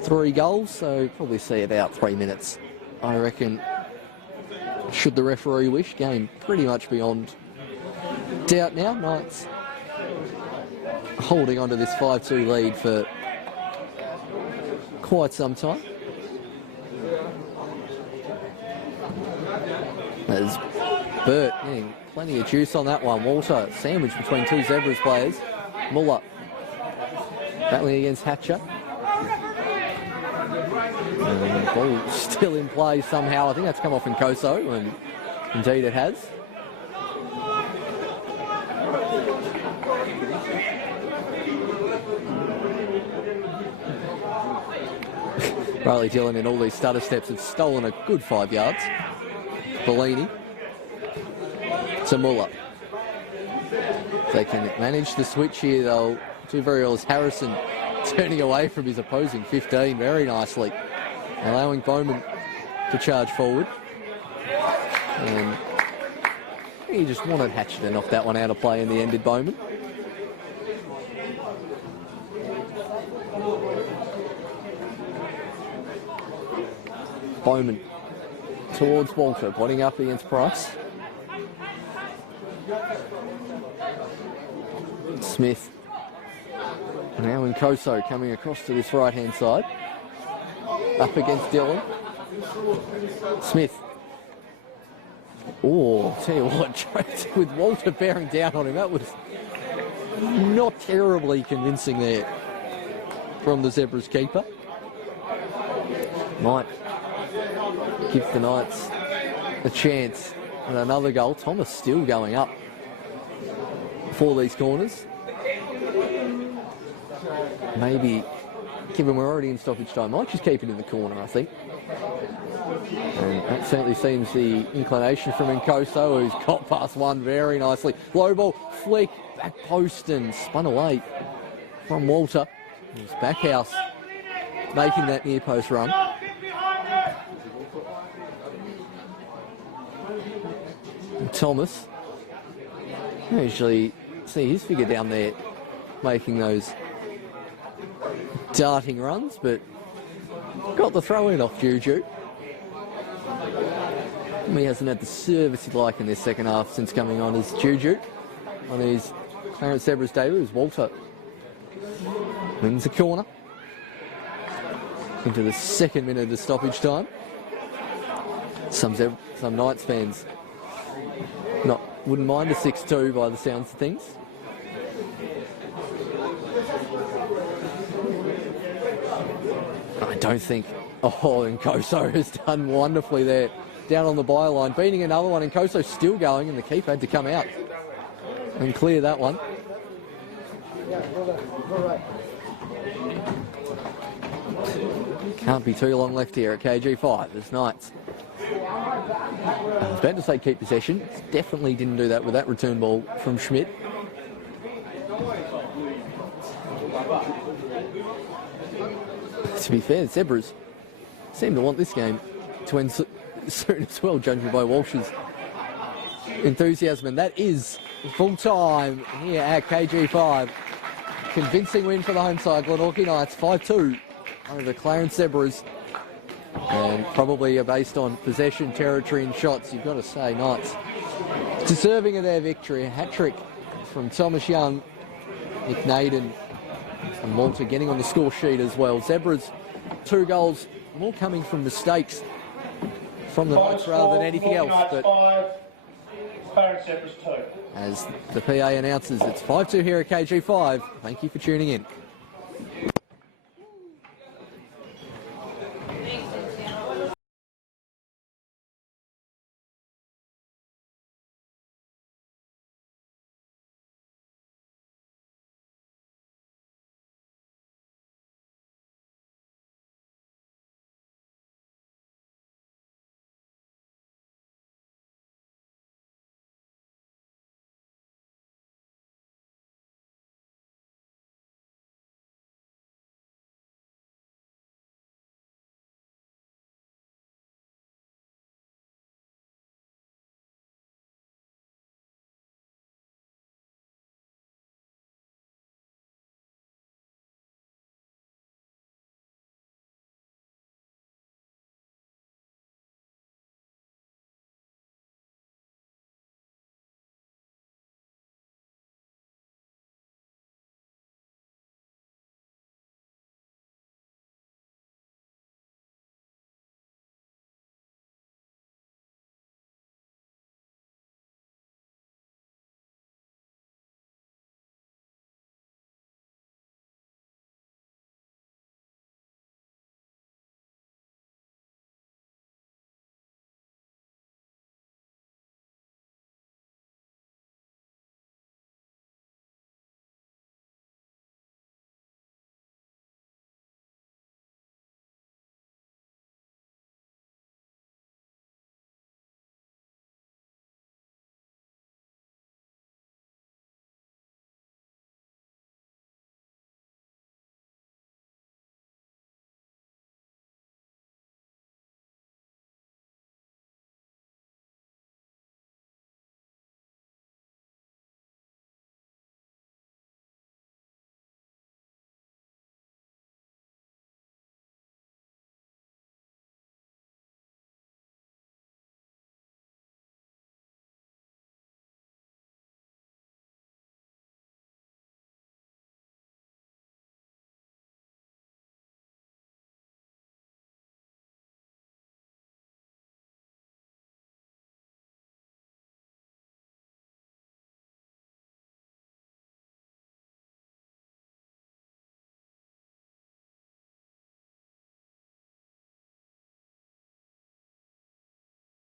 3 goals, so probably see about 3 minutes I reckon, should the referee wish, game pretty much beyond doubt now. Knights holding on to this 5-2 lead for quite some time. There's Burt getting plenty of juice on that one. Walter sandwiched between two Zebras players. Muller battling against Hatcher. And the ball still in play somehow. I think that's come off in Koso, and indeed it has. Riley Dillon in all these stutter steps have stolen a good 5 yards. Bellini to Muller. They can manage the switch here, they'll do very well as Harrison turning away from his opposing 15 very nicely, allowing Bowman to charge forward. And he just wanted Hatcher to knock that one out of play in the end, did Bowman. Bowman towards Walter, botting up against Price. Smith. Now in Koso coming across to this right-hand side. Up against Dillon. Smith. Oh, tell you what, with Walter bearing down on him, that was not terribly convincing there from the Zebras keeper. Might give the Knights a chance at another goal. Thomas still going up for these corners. Maybe, given we're already in stoppage time, might just keep it in the corner, I think. And that certainly seems the inclination from Nkoso, who's got past one very nicely. Low ball, flick, back post and spun away from Walter. It's Backhouse making that near post run. And Thomas, I usually see his figure down there making those darting runs, but got the throw in off Juju. He hasn't had the service he'd like in this second half since coming on as Juju on his Clarence Zebras debut. As Walter wins the corner into the second minute of stoppage time. Some Knights fans wouldn't mind a 6-2 by the sounds of things. I don't think Nkoso has done wonderfully there. Down on the byline, beating another one, and Nkoso still going, and the keeper had to come out and clear that one. Can't be too long left here at KG5 as Knights. I was about to say keep possession. Definitely didn't do that with that return ball from Schmidt. To be fair, the Zebras seem to want this game to end soon as well, judging by Walsh's enthusiasm. And that is full time here at KG5. Convincing win for the home side, Glenorchy Knights 5-2 over Clarence Zebras. And probably based on possession, territory and shots, you've got to say Knights deserving of their victory. A hat-trick from Thomas Young, Nick Naden and Walter getting on the score sheet as well. Zebras 2 goals, all coming from mistakes from the Knights rather than anything else. But as the PA announces, it's 5-2 here at KG5. Thank you for tuning in.